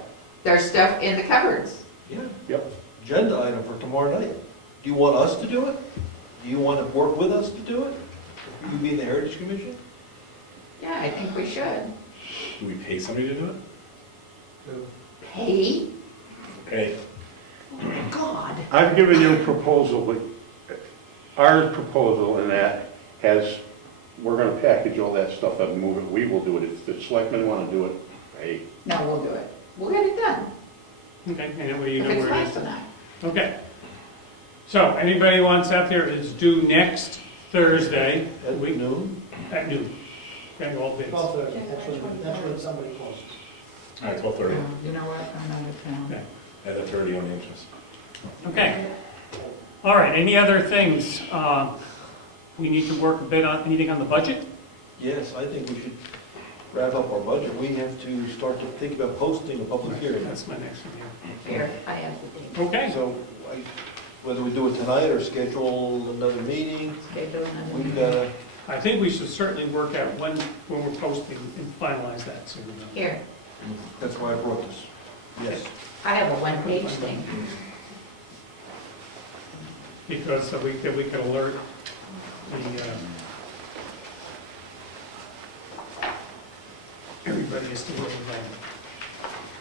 There's stuff in the cupboards. Yeah. Yep. Agenda item for tomorrow night. Do you want us to do it? Do you want to work with us to do it? You be in the Heritage Commission? Yeah, I think we should. Do we pay somebody to do it? Pay? Okay. God. I've given you a proposal, but our proposal in that has, we're gonna package all that stuff up and move it. We will do it. If the selectmen wanna do it, hey. No, we'll do it. We'll get it done. Okay, anyway, you If know it's where it nice is. enough. Okay. So, anybody wants out there is due next Thursday At noon? at noon. Okay, all bids. 12:30, that's when somebody closes. All right, 12:30. You know what, I'm out of town. Okay. Add the 30 on the interest. Okay. All right, any other things? We need to work a bit on, anything on the budget? Yes, I think we should wrap up our budget. We have to start to think about posting a public hearing. That's my next one Here, I have the date. here. Okay, So whether we do it tonight or schedule another meeting, Schedule another we've meeting. got to, I think we should certainly work out when we're posting and finalize that, so we know. Here, that's why I brought this. Yes. I have a one-page thing. Because we can alert the, everybody as to where we're going.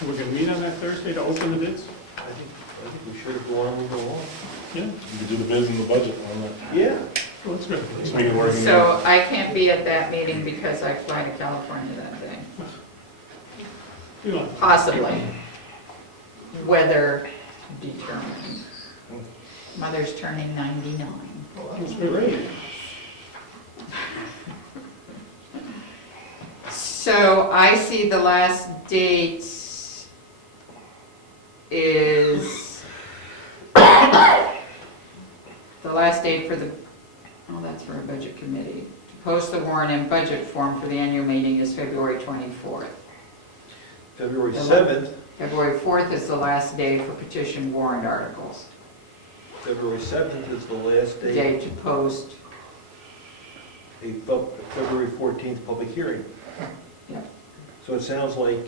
So we're gonna meet on that Thursday to open the bids? I think we should go on, we go on. Yeah, You could do the bids and the budget on that. Yeah. well, that's good. Let's make it work. So I can't be at that meeting because I fly to California that day. You know, Possibly. Weather determined. Mother's turning 99. it's great. So I see the last date is, the last date for the, oh, that's for a budget committee. To post the warrant and budget form for the annual meeting is February 24th. February 7th, February 4th is the last day for petition warrant articles. February 7th is the last day, Day to post, a February 14th public hearing. Yep. So it sounds like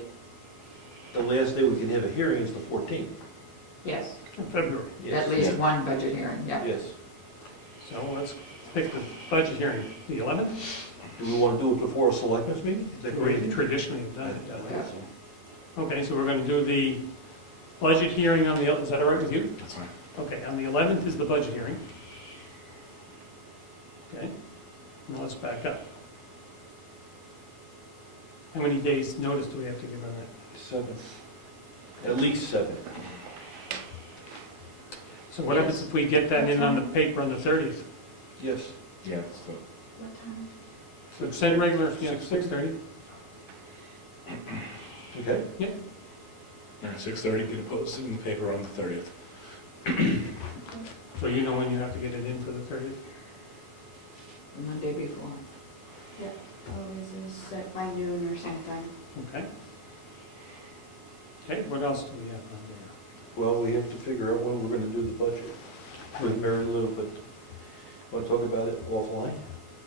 the last day we can have a hearing is the 14th. yes, In February. at least one budget hearing, yeah. Yes. So let's pick the budget hearing, the 11th? Do we want to do it before a selectmen's meeting? Is that We great? traditionally have done it that way. Yeah. Okay, so we're gonna do the budget hearing on the, is that all right with you? That's fine. Okay, on the 11th is the budget hearing. Okay, now let's back up. How many days' notice do we have to give on that? 7th. At least 7. So what happens if we get that in on the paper on the 30th? Yes. Yeah, so What time? So send regular, yeah, 6:30? Okay. all right, 6:30, get it posted in the paper on the 30th. So you know when you have to get it in for the 30th? Monday before. Always is at by noon or something. Okay. Okay, what else do we have on there? Well, we have to figure out when we're going to do the budget with Mary Lou, but want to talk about it offline?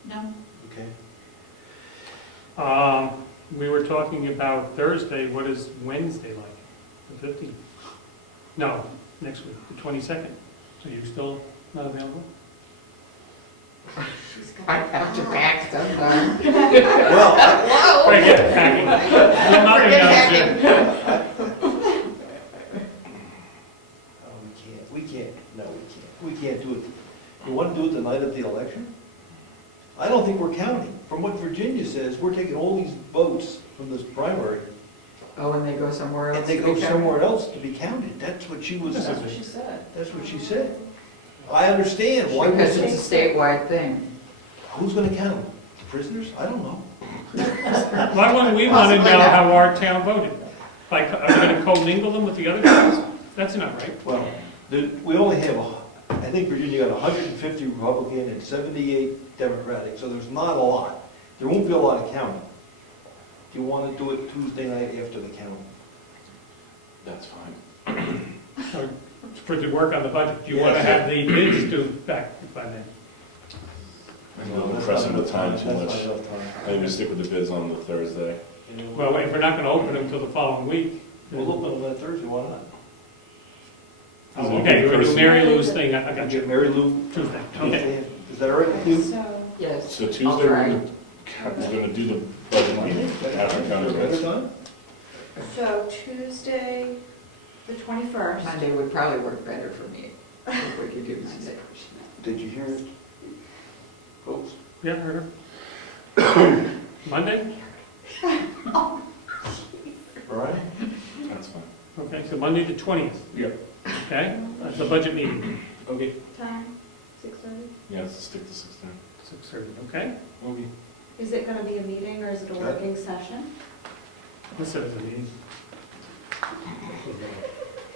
No? Okay. We were talking about Thursday, what is Wednesday like? The 15th? No, next week, the 22nd. So you still not available? I have to pack sometime. Well, Forget packing. Well, nothing else, yeah. oh, we can't, no, we can't do it. You want to do it the night of the election? I don't think we're counting. From what Virginia says, we're taking all these votes from this primary, Oh, and they go somewhere else? and they to go be counted? somewhere else to be counted. That's what she was, That's what she said. that's what she said. I understand, why Because was it's a statewide thing. Who's gonna count them? The prisoners? I don't know. Why wouldn't we want to know how our town voted? Like, are we going to commingle them with the other towns? That's not right. Well, we only have, I think Virginia got 150 Republican and 78 Democratic, so there's not a lot. There won't be a lot of counting. Do you want to do it Tuesday night after the counting? That's fine. So, for the work on the budget, do you want to have the bids due back by then? We're pressing the time too much. That's not enough time. I think we stick with the bids on the Thursday. Well, if we're not going to open them until the following week. We'll open them that Thursday, why not? Oh, okay, you're going to do Mary Lou's thing, I got you. Get Mary Lou. Tuesday, okay. Is that all right with you? So, Yes. So Tuesday, I'll we're try. gonna do the budget meeting after county Better roads. time? so Tuesday, the 21st. Monday would probably work better for me, if we could do Monday. Did you hear it? Folks? Yeah, heard her. Monday? All right? That's fine. Okay, so Monday the 20th, Yep. okay? That's the budget meeting. Okay. Time, 6:30. Yeah, let's stick to 6:30. 6:30, okay? Okay. Is it going to be a meeting or is it a working session? This is a meeting.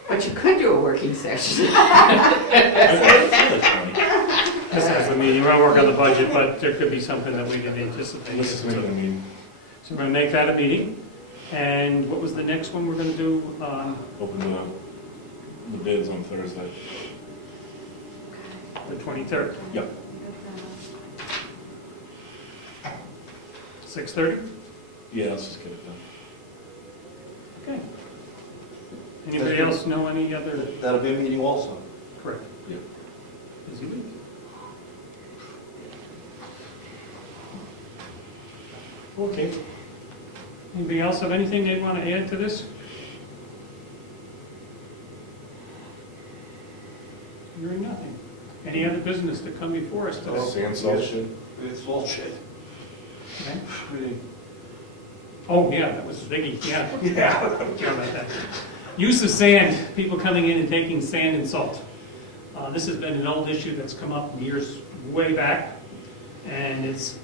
But you could do a working session. That's fine. This is a meeting, we're going to work on the budget, but there could be something that we didn't anticipate. Let's make it a meeting. So we're going to make that a meeting. And what was the next one we're going to do? Open the bids on Thursday. The 23rd, Yep. 6:30? Yeah, let's just get it done. Okay. Anybody else know any other? That'll be a meeting also. Correct. Yep. Busy week. Okay. Anybody else have anything they want to add to this? Hearing nothing. Any other business to come before us today? Sand salt shed. It's all shit. Okay. Oh, yeah, that was a biggie, yeah. Yeah. Care about that. Use of sand, people coming in and taking sand and salt. This has been an old issue that's come up years way back, and it's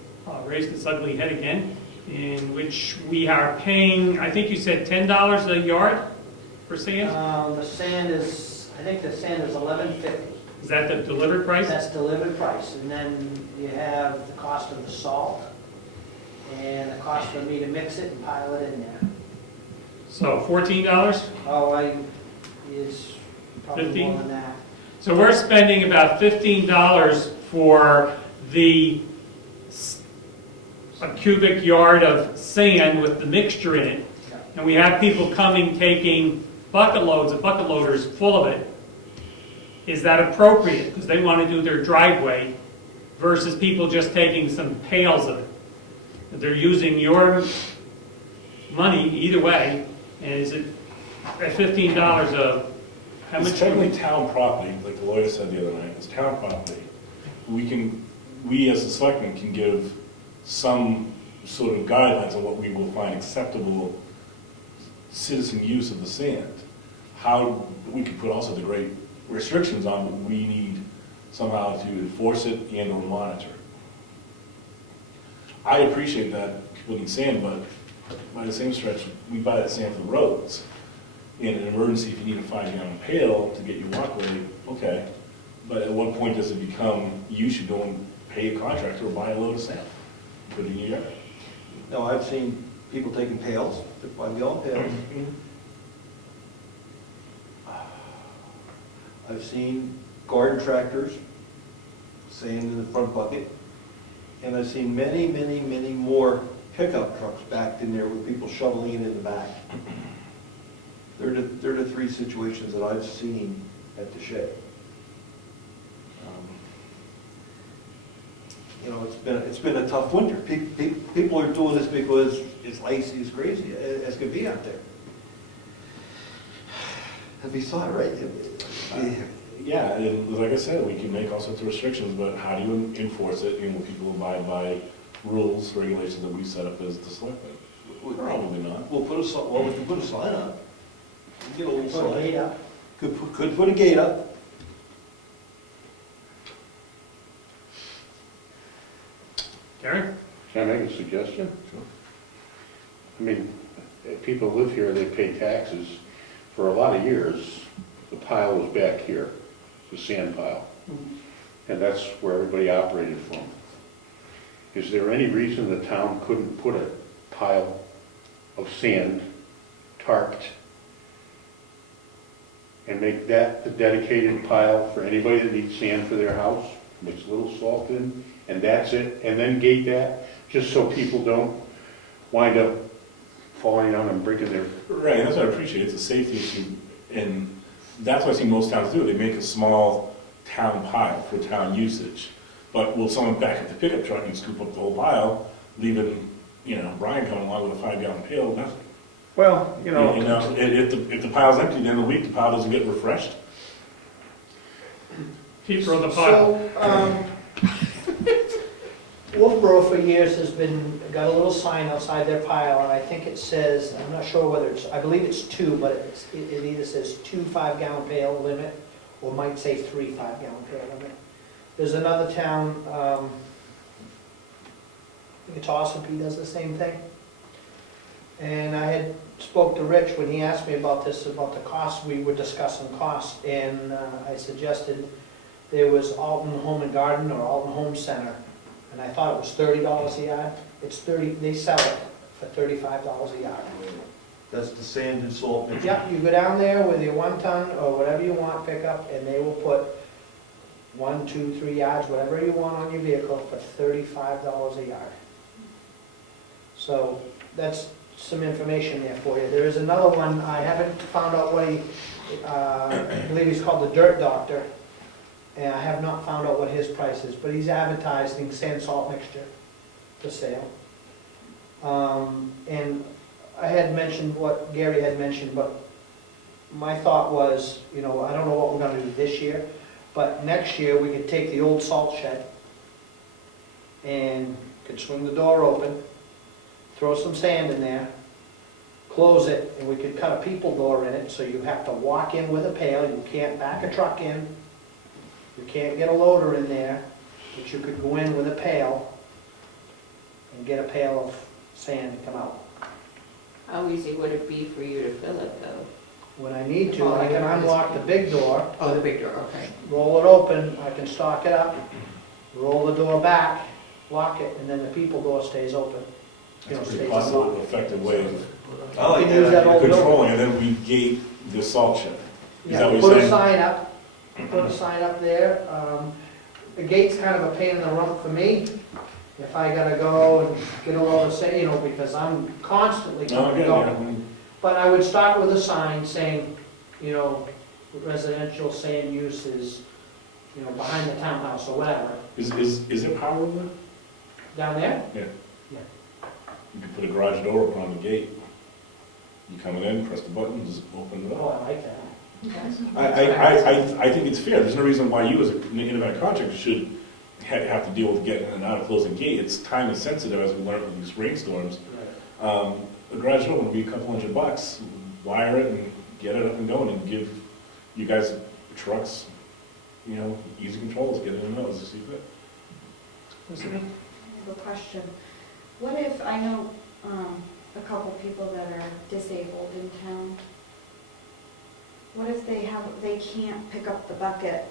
raised its ugly head again, in which we are paying, I think you said $10 a yard for sand? The sand is, I think the sand is $11.50. Is that the delivered price? That's delivered price, and then you have the cost of the salt, and the cost for me to mix it and pile it in there. So $14? Oh, it's probably 15? more than that. So we're spending about $15 for a cubic yard of sand with the mixture in it. And we have people coming, taking bucket loaders full of it. Is that appropriate? Because they want to do their driveway versus people just taking some pails of it. They're using your money either way, and is it at $15 a, how much? It's technically town property, like the lawyer said the other night, it's town property. We as the selectmen can give some sort of guidelines on what we will find acceptable citizen use of the sand. How, we could put also the great restrictions on what we need somehow to enforce it and or monitor. I appreciate that people need sand, but by the same stretch, we buy that sand for the roads. In an emergency, if you need a 5-gallon pail to get your walkway, okay. But at what point does it become, you should go and pay a contractor or buy a load of sand, put it in your yard? No, I've seen people taking pails, 5-gallon pails. I've seen garden tractors, sand in the front bucket. And I've seen many, many, many more pickup trucks backed in there with people shoveling it in the back. They're the three situations that I've seen at the shed. You know, it's been a tough winter. People are doing this because it's icy as crazy as could be out there. Have you saw it, right? Yeah, and like I said, we can make all sorts of restrictions, but how do you enforce it, and will people abide by rules, regulations that we set up as the selectmen? Probably not. We'll put we can put a sign up. We can get a little Put a gate sign. up. Could put a gate up. Karen? Can I make a suggestion? I mean, if people live here, they pay taxes. For a lot of years, the pile was back here, the sand pile. And that's where everybody operated from. Is there any reason the town couldn't put a pile of sand tarped and make that the dedicated pile for anybody that needs sand for their house? Mix a little salt in, and that's it, and then gate that, just so people don't wind up falling down and breaking their... Right, that's what I appreciate, it's a safety issue, and that's what I see most towns do, they make a small town pile for town usage. But will someone back up the pickup truck and scoop up the whole pile, leaving, Brian coming along with a 5-gallon pail, nothing. Well, If the pile's empty, then the week, the pile doesn't get refreshed. Keep on the pile. So, Wolfboro for years has got a little sign outside their pile, and I think it says, I'm not sure whether I believe it's 2, but it either says 2 5-gallon pail limit, or might say 3 5-gallon pail limit. There's another town, I think it's Ossipee does the same thing. And I had spoke to Rich when he asked me about this, about the cost, we were discussing cost, and I suggested there was Alton Home and Garden or Alton Home Center, and I thought it was $30 a yard. It's 30, they sell it for $35 a yard. That's the sand and salt mixture. Yep, you go down there with your 1 ton or whatever you want, pick up, and they will put 1, 2, 3 yards, whatever you want on your vehicle for $35 a yard. So that's some information there for you. There is another one, I haven't found out what I believe he's called the Dirt Doctor, and I have not found out what his price is, but he's advertising sand salt mixture for sale. And I had mentioned what Gary had mentioned, but my thought was, I don't know what we're gonna do this year, but next year we could take the old salt shed and could swing the door open, throw some sand in there, close it, and we could cut a people door in it, so you have to walk in with a pail, you can't back a truck in, you can't get a loader in there, but you could go in with a pail and get a pail of sand and come out. How easy would it be for you to fill it, though? When I need to, I can unlock the big door, Oh, the big door, okay. roll it open, I can stock it up, roll the door back, lock it, and then the people door stays open. That's a Stays pretty possible, unlocked. effective way of I like You can use that that idea. old building. controlling, and then we gate the salt shed. Is that Yeah, what you're put a saying? sign up, there. The gate's kind of a pain in the rump for me, if I gotta go and get a load of sand, because I'm constantly No, I get it, going. But I would start with a sign saying, residential sand use is, behind the townhouse or whatever. Is it power over there? Down there? You could put a garage door open on the gate. You come in, press the button, just open it Oh, up. I like that. I think it's fair. There's no reason why you as an independent contractor should have to deal with getting in and out of closing gate. It's time is sensitive, as we learned with these rainstorms. A garage door would be a couple $100. Wire it and get it up and going, and give you guys trucks, easy controls, get in and out as you see fit. I have a question. What if, I know a couple people that are disabled in town. What if they can't pick up the bucket?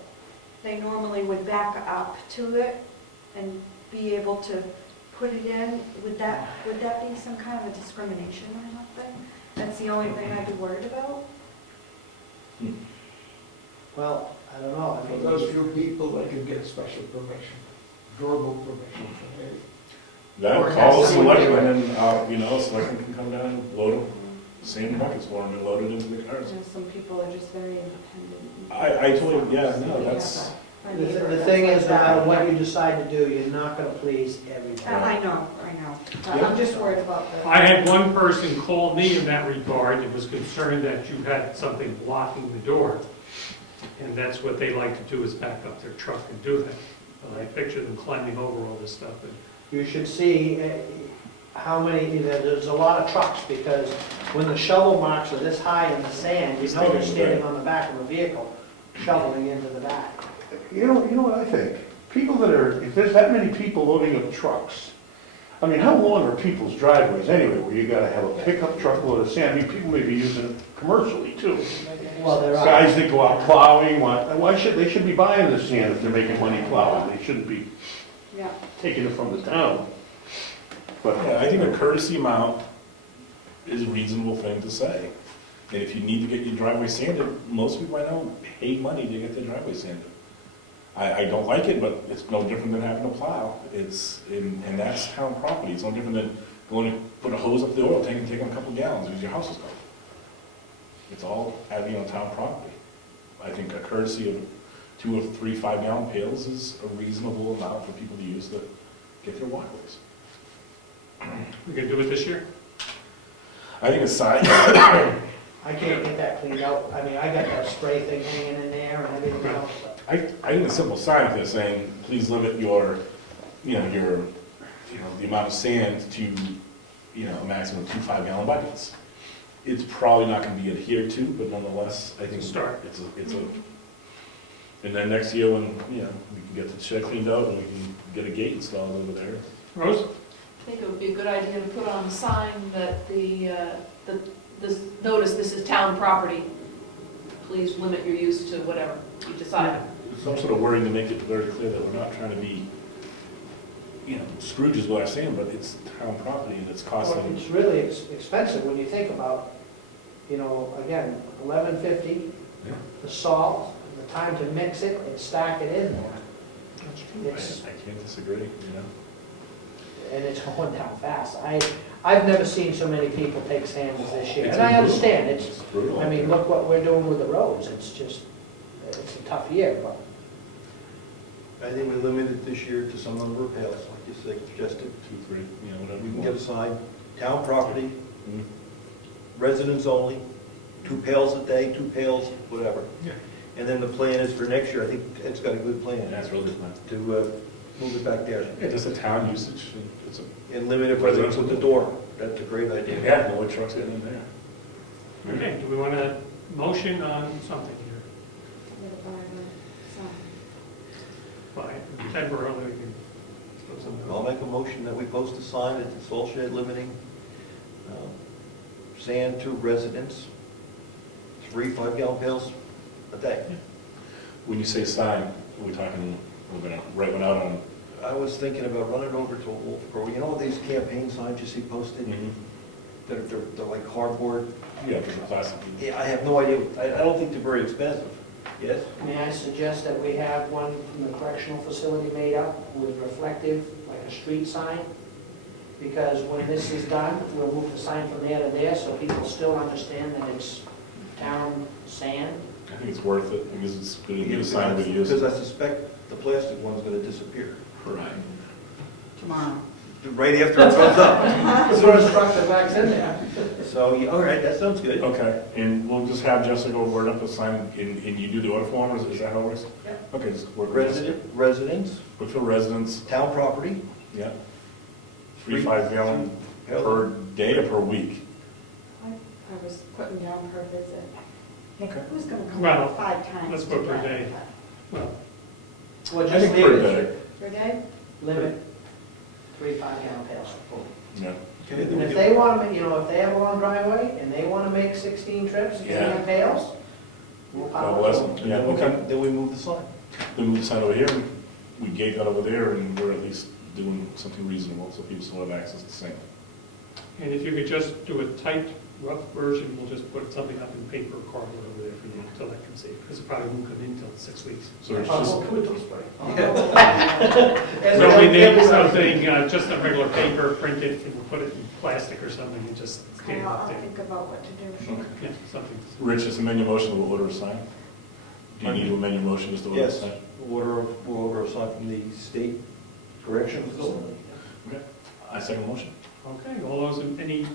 They normally would back up to it and be able to put it in. Would that be some kind of a discrimination or something? That's the only thing I'd be worried about? Well, I don't know. I For mean, those few people, they can get special permission, verbal permission from me. That, Or call have a someone do selectman, and, selectman can come down and load them, sand buckets for them, and load it into the cars. Some people are just very independent. I told you, that's, the thing is, no matter what you decide to do, you're not gonna please everybody. I know. I'm just worried about the. I had one person call me in that regard and was concerned that you had something blocking the door. And that's what they like to do, is back up their truck and do that. But I picture them climbing over all this stuff. And You should see how many, there's a lot of trucks, because when the shovel marks are this high in the sand, you know they're standing on the back of a vehicle, shoveling into the back. You know what I think? If there's that many people loading up trucks, I mean, how long are people's driveways anyway, where you gotta have a pickup truck load of sand? I mean, people may be using it commercially too. Well, there are. Guys that go out plowing, they should be buying the sand if they're making money plowing. They shouldn't be Yeah. taking it from the town. But Yeah, I think a courtesy amount is a reasonable thing to say. And if you need to get your driveway sanded, most people I know pay money to get their driveway sanded. I don't like it, but it's no different than having to plow. And that's town property. It's no different than going to put a hose up the oil tank and taking a couple gallons because your house is covered. It's all having on town property. I think a courtesy of 2 or 3 5-gallon pails is a reasonable amount for people to use to get their waterways. We can do it this year? I think it's side. I can't get that cleaned out. I mean, I got that spray thing hanging in there and everything else. I think a simple sign up there saying, please limit your, the amount of sand to, a maximum of 2 5-gallon buckets. It's probably not gonna be adhered to, but nonetheless, I think Start. it's a, and then next year when, we can get the shed cleaned out and we can get a gate installed over there. Rose? I think it would be a good idea to put on the sign that this notice, this is town property. Please limit your use to whatever you decide. Some sort of wording to make it very clear that we're not trying to be, Scrooge is what I'm saying, but it's town property and it's Well, costing. it's really expensive when you think about, again, $11.50, Yeah. the salt, the time to mix it and stack it in there. I can't disagree, And it's going down fast. I've never seen so many people take sand as this year. It's And I brutal. understand, It's brutal. I mean, look what we're doing with the roads. It's a tough year, but I think we limit it this year to some number of pails, like you suggested. 2, 3, whatever We you can get a want. sign, town property, Mhm. residents only, 2 pails a day, 2 pails, whatever. Yeah. And then the plan is for next year, I think Ed's got a good plan, That's really fun. to move it back there. Yeah, just a town usage, and it's And limit it whether it's at the door. That's a great idea. yeah, no trucks getting in there. Okay, do we want a motion on something here? With a barn, so. Fine, temporarily, we can put something I'll on. make a motion that we post a sign at the salt shed limiting sand to residents, 3 5-gallon pails a day. When you say sign, are we talking, we're gonna write one out on? I was thinking about running over to a Wolf Grove. You know these campaign signs you see posted? They're like cardboard. Yeah, there's a plastic. Yeah, I have no idea. I don't think they're very expensive. Yes? may I suggest that we have one from the correctional facility made up with reflective, like a street sign? Because when this is done, we'll move the sign from there to there, so people still understand that it's town sand. I think it's worth it, because it's gonna give a sign we use. Because I suspect the plastic one's gonna disappear. Right. Tomorrow. Right after it goes up. So it's truck that backs in there. So, yeah, all right, that sounds good. Okay, and we'll just have Jessica word up a sign, and you do the order form, or is that how it works? Yeah. Okay, just work with Jessica. Residents, Brookfield residents, town property. yeah. 3 5-gallon per day or per week? I was putting down per visit. Okay. Who's gonna come Well, out 5 times? let's go to per that? day. Well, Well, I just think leave per it, day. Per day? limit 3 5-gallon pails. Yeah. Okay, then And we if get- they want to, if they have a long driveway and they want to make 16 trips, Yeah. 10 pails, we'll God power bless through. them. Yeah, Then we okay. can- then we move the sign. We move the sign over here, and we gate that over there, and we're at least doing something reasonable, so people still have access to sand. and if you could just do a typed, rough version, we'll just put something up in paper or cardboard over there for you until I can see, because it probably won't come in until 6 weeks. So it's Oh, just, we'll do it this way. So we need something, just a regular paper, print it, and we'll put it in plastic or something, and just Okay, stand it up I'll there. think about what to do. okay. Yeah, something. Rich, just amend your motion, we'll order a sign. Do you need to amend your motion just to order a Yes, sign? we'll order a sign from the state correctional facility. Okay. I second the motion. Okay, all those, any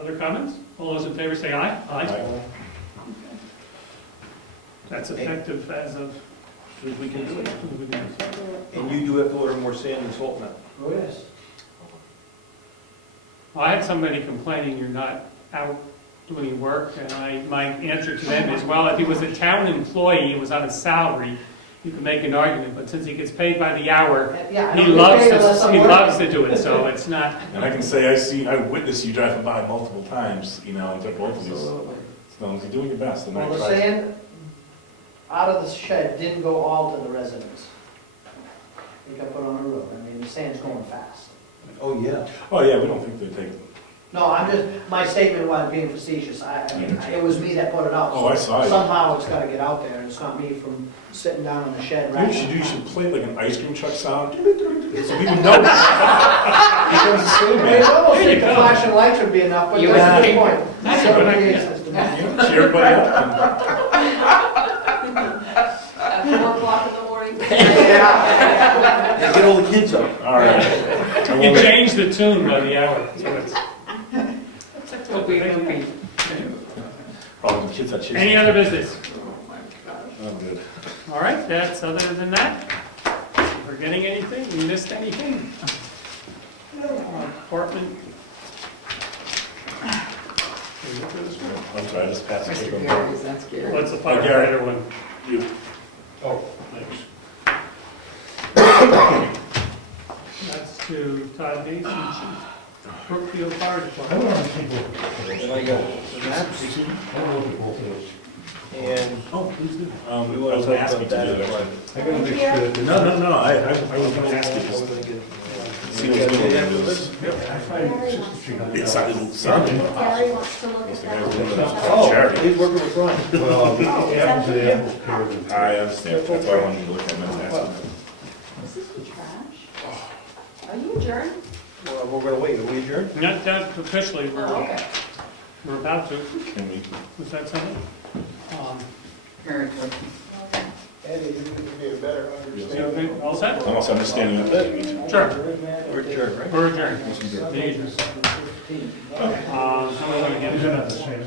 other comments? All those in favor say aye. Aye. That's effective as of. So we can do it. I'll do it. And you do have to order more sand and salt now. Oh, yes. Well, I had somebody complaining you're not out doing your work, and my answer to them is, well, if he was a town employee and was on a salary, you can make an argument, but since he gets paid by the hour, Yeah, I he don't get loves paid unless I'm to, he working. loves to do it, so it's not, And I can say, I witnessed you driving by multiple times, you know, and took both of these. Absolutely. So you're doing your best, and I Well, the tried. sand out of the shed didn't go all to the residents. It got put on the road. I mean, the sand's going fast. Oh, yeah. Oh, yeah, we don't think they take, No, I'm just, my statement wasn't being facetious. I mean, it was me that put it out. Oh, I saw it. Somehow it's gotta get out there, and it's not me from sitting down in the shed. you know what you should do, you racking should play like an ice cream truck sound. So we would know. Becomes a around. sandman. It's almost There you like the go. flashing lights would be enough, but You that's got the it. point. That's a good idea. System. Cheer everybody up. At 4 o'clock in the morning. Yeah, get all the kids up. And, all right. you can change the tune by the hour. So it's- Probably the kids are chasing. Any other business? I'm good. All right, that's, other than that, forgetting anything, we missed anything? Department. Can we look at this one? I'm sorry, I just passed it. Mr. Gary's, that's Gary. What's the Gary. firefighter one? You. Oh, thanks. That's to Todd Basin, Chief. Brookfield Fire I Department. want to see both. Then I got the maps, I want to look at both of those. and Oh, please do. we I want was to gonna talk ask you about to that do in that. private. I gotta make sure. No, I was gonna ask you, just see what's going on. I find It sounded, sounded. Gary wants to look It's at the guy who that. runs Oh, charity. he's working with Ron. Well, apples to the apples, pears and I understand, that's why I wanted to look at it and ask you. Is this the trash? Are you adjourned? Well, we're gonna wait, are we adjourned? Not officially, Oh, okay. we're about to. Can we? Was that something? Very good. Eddie, you need to be a better understanding. Okay, all set? I'm also understanding that. Sure. We're adjourned, right? We're adjourned. How are we gonna get Isn't it? that the same?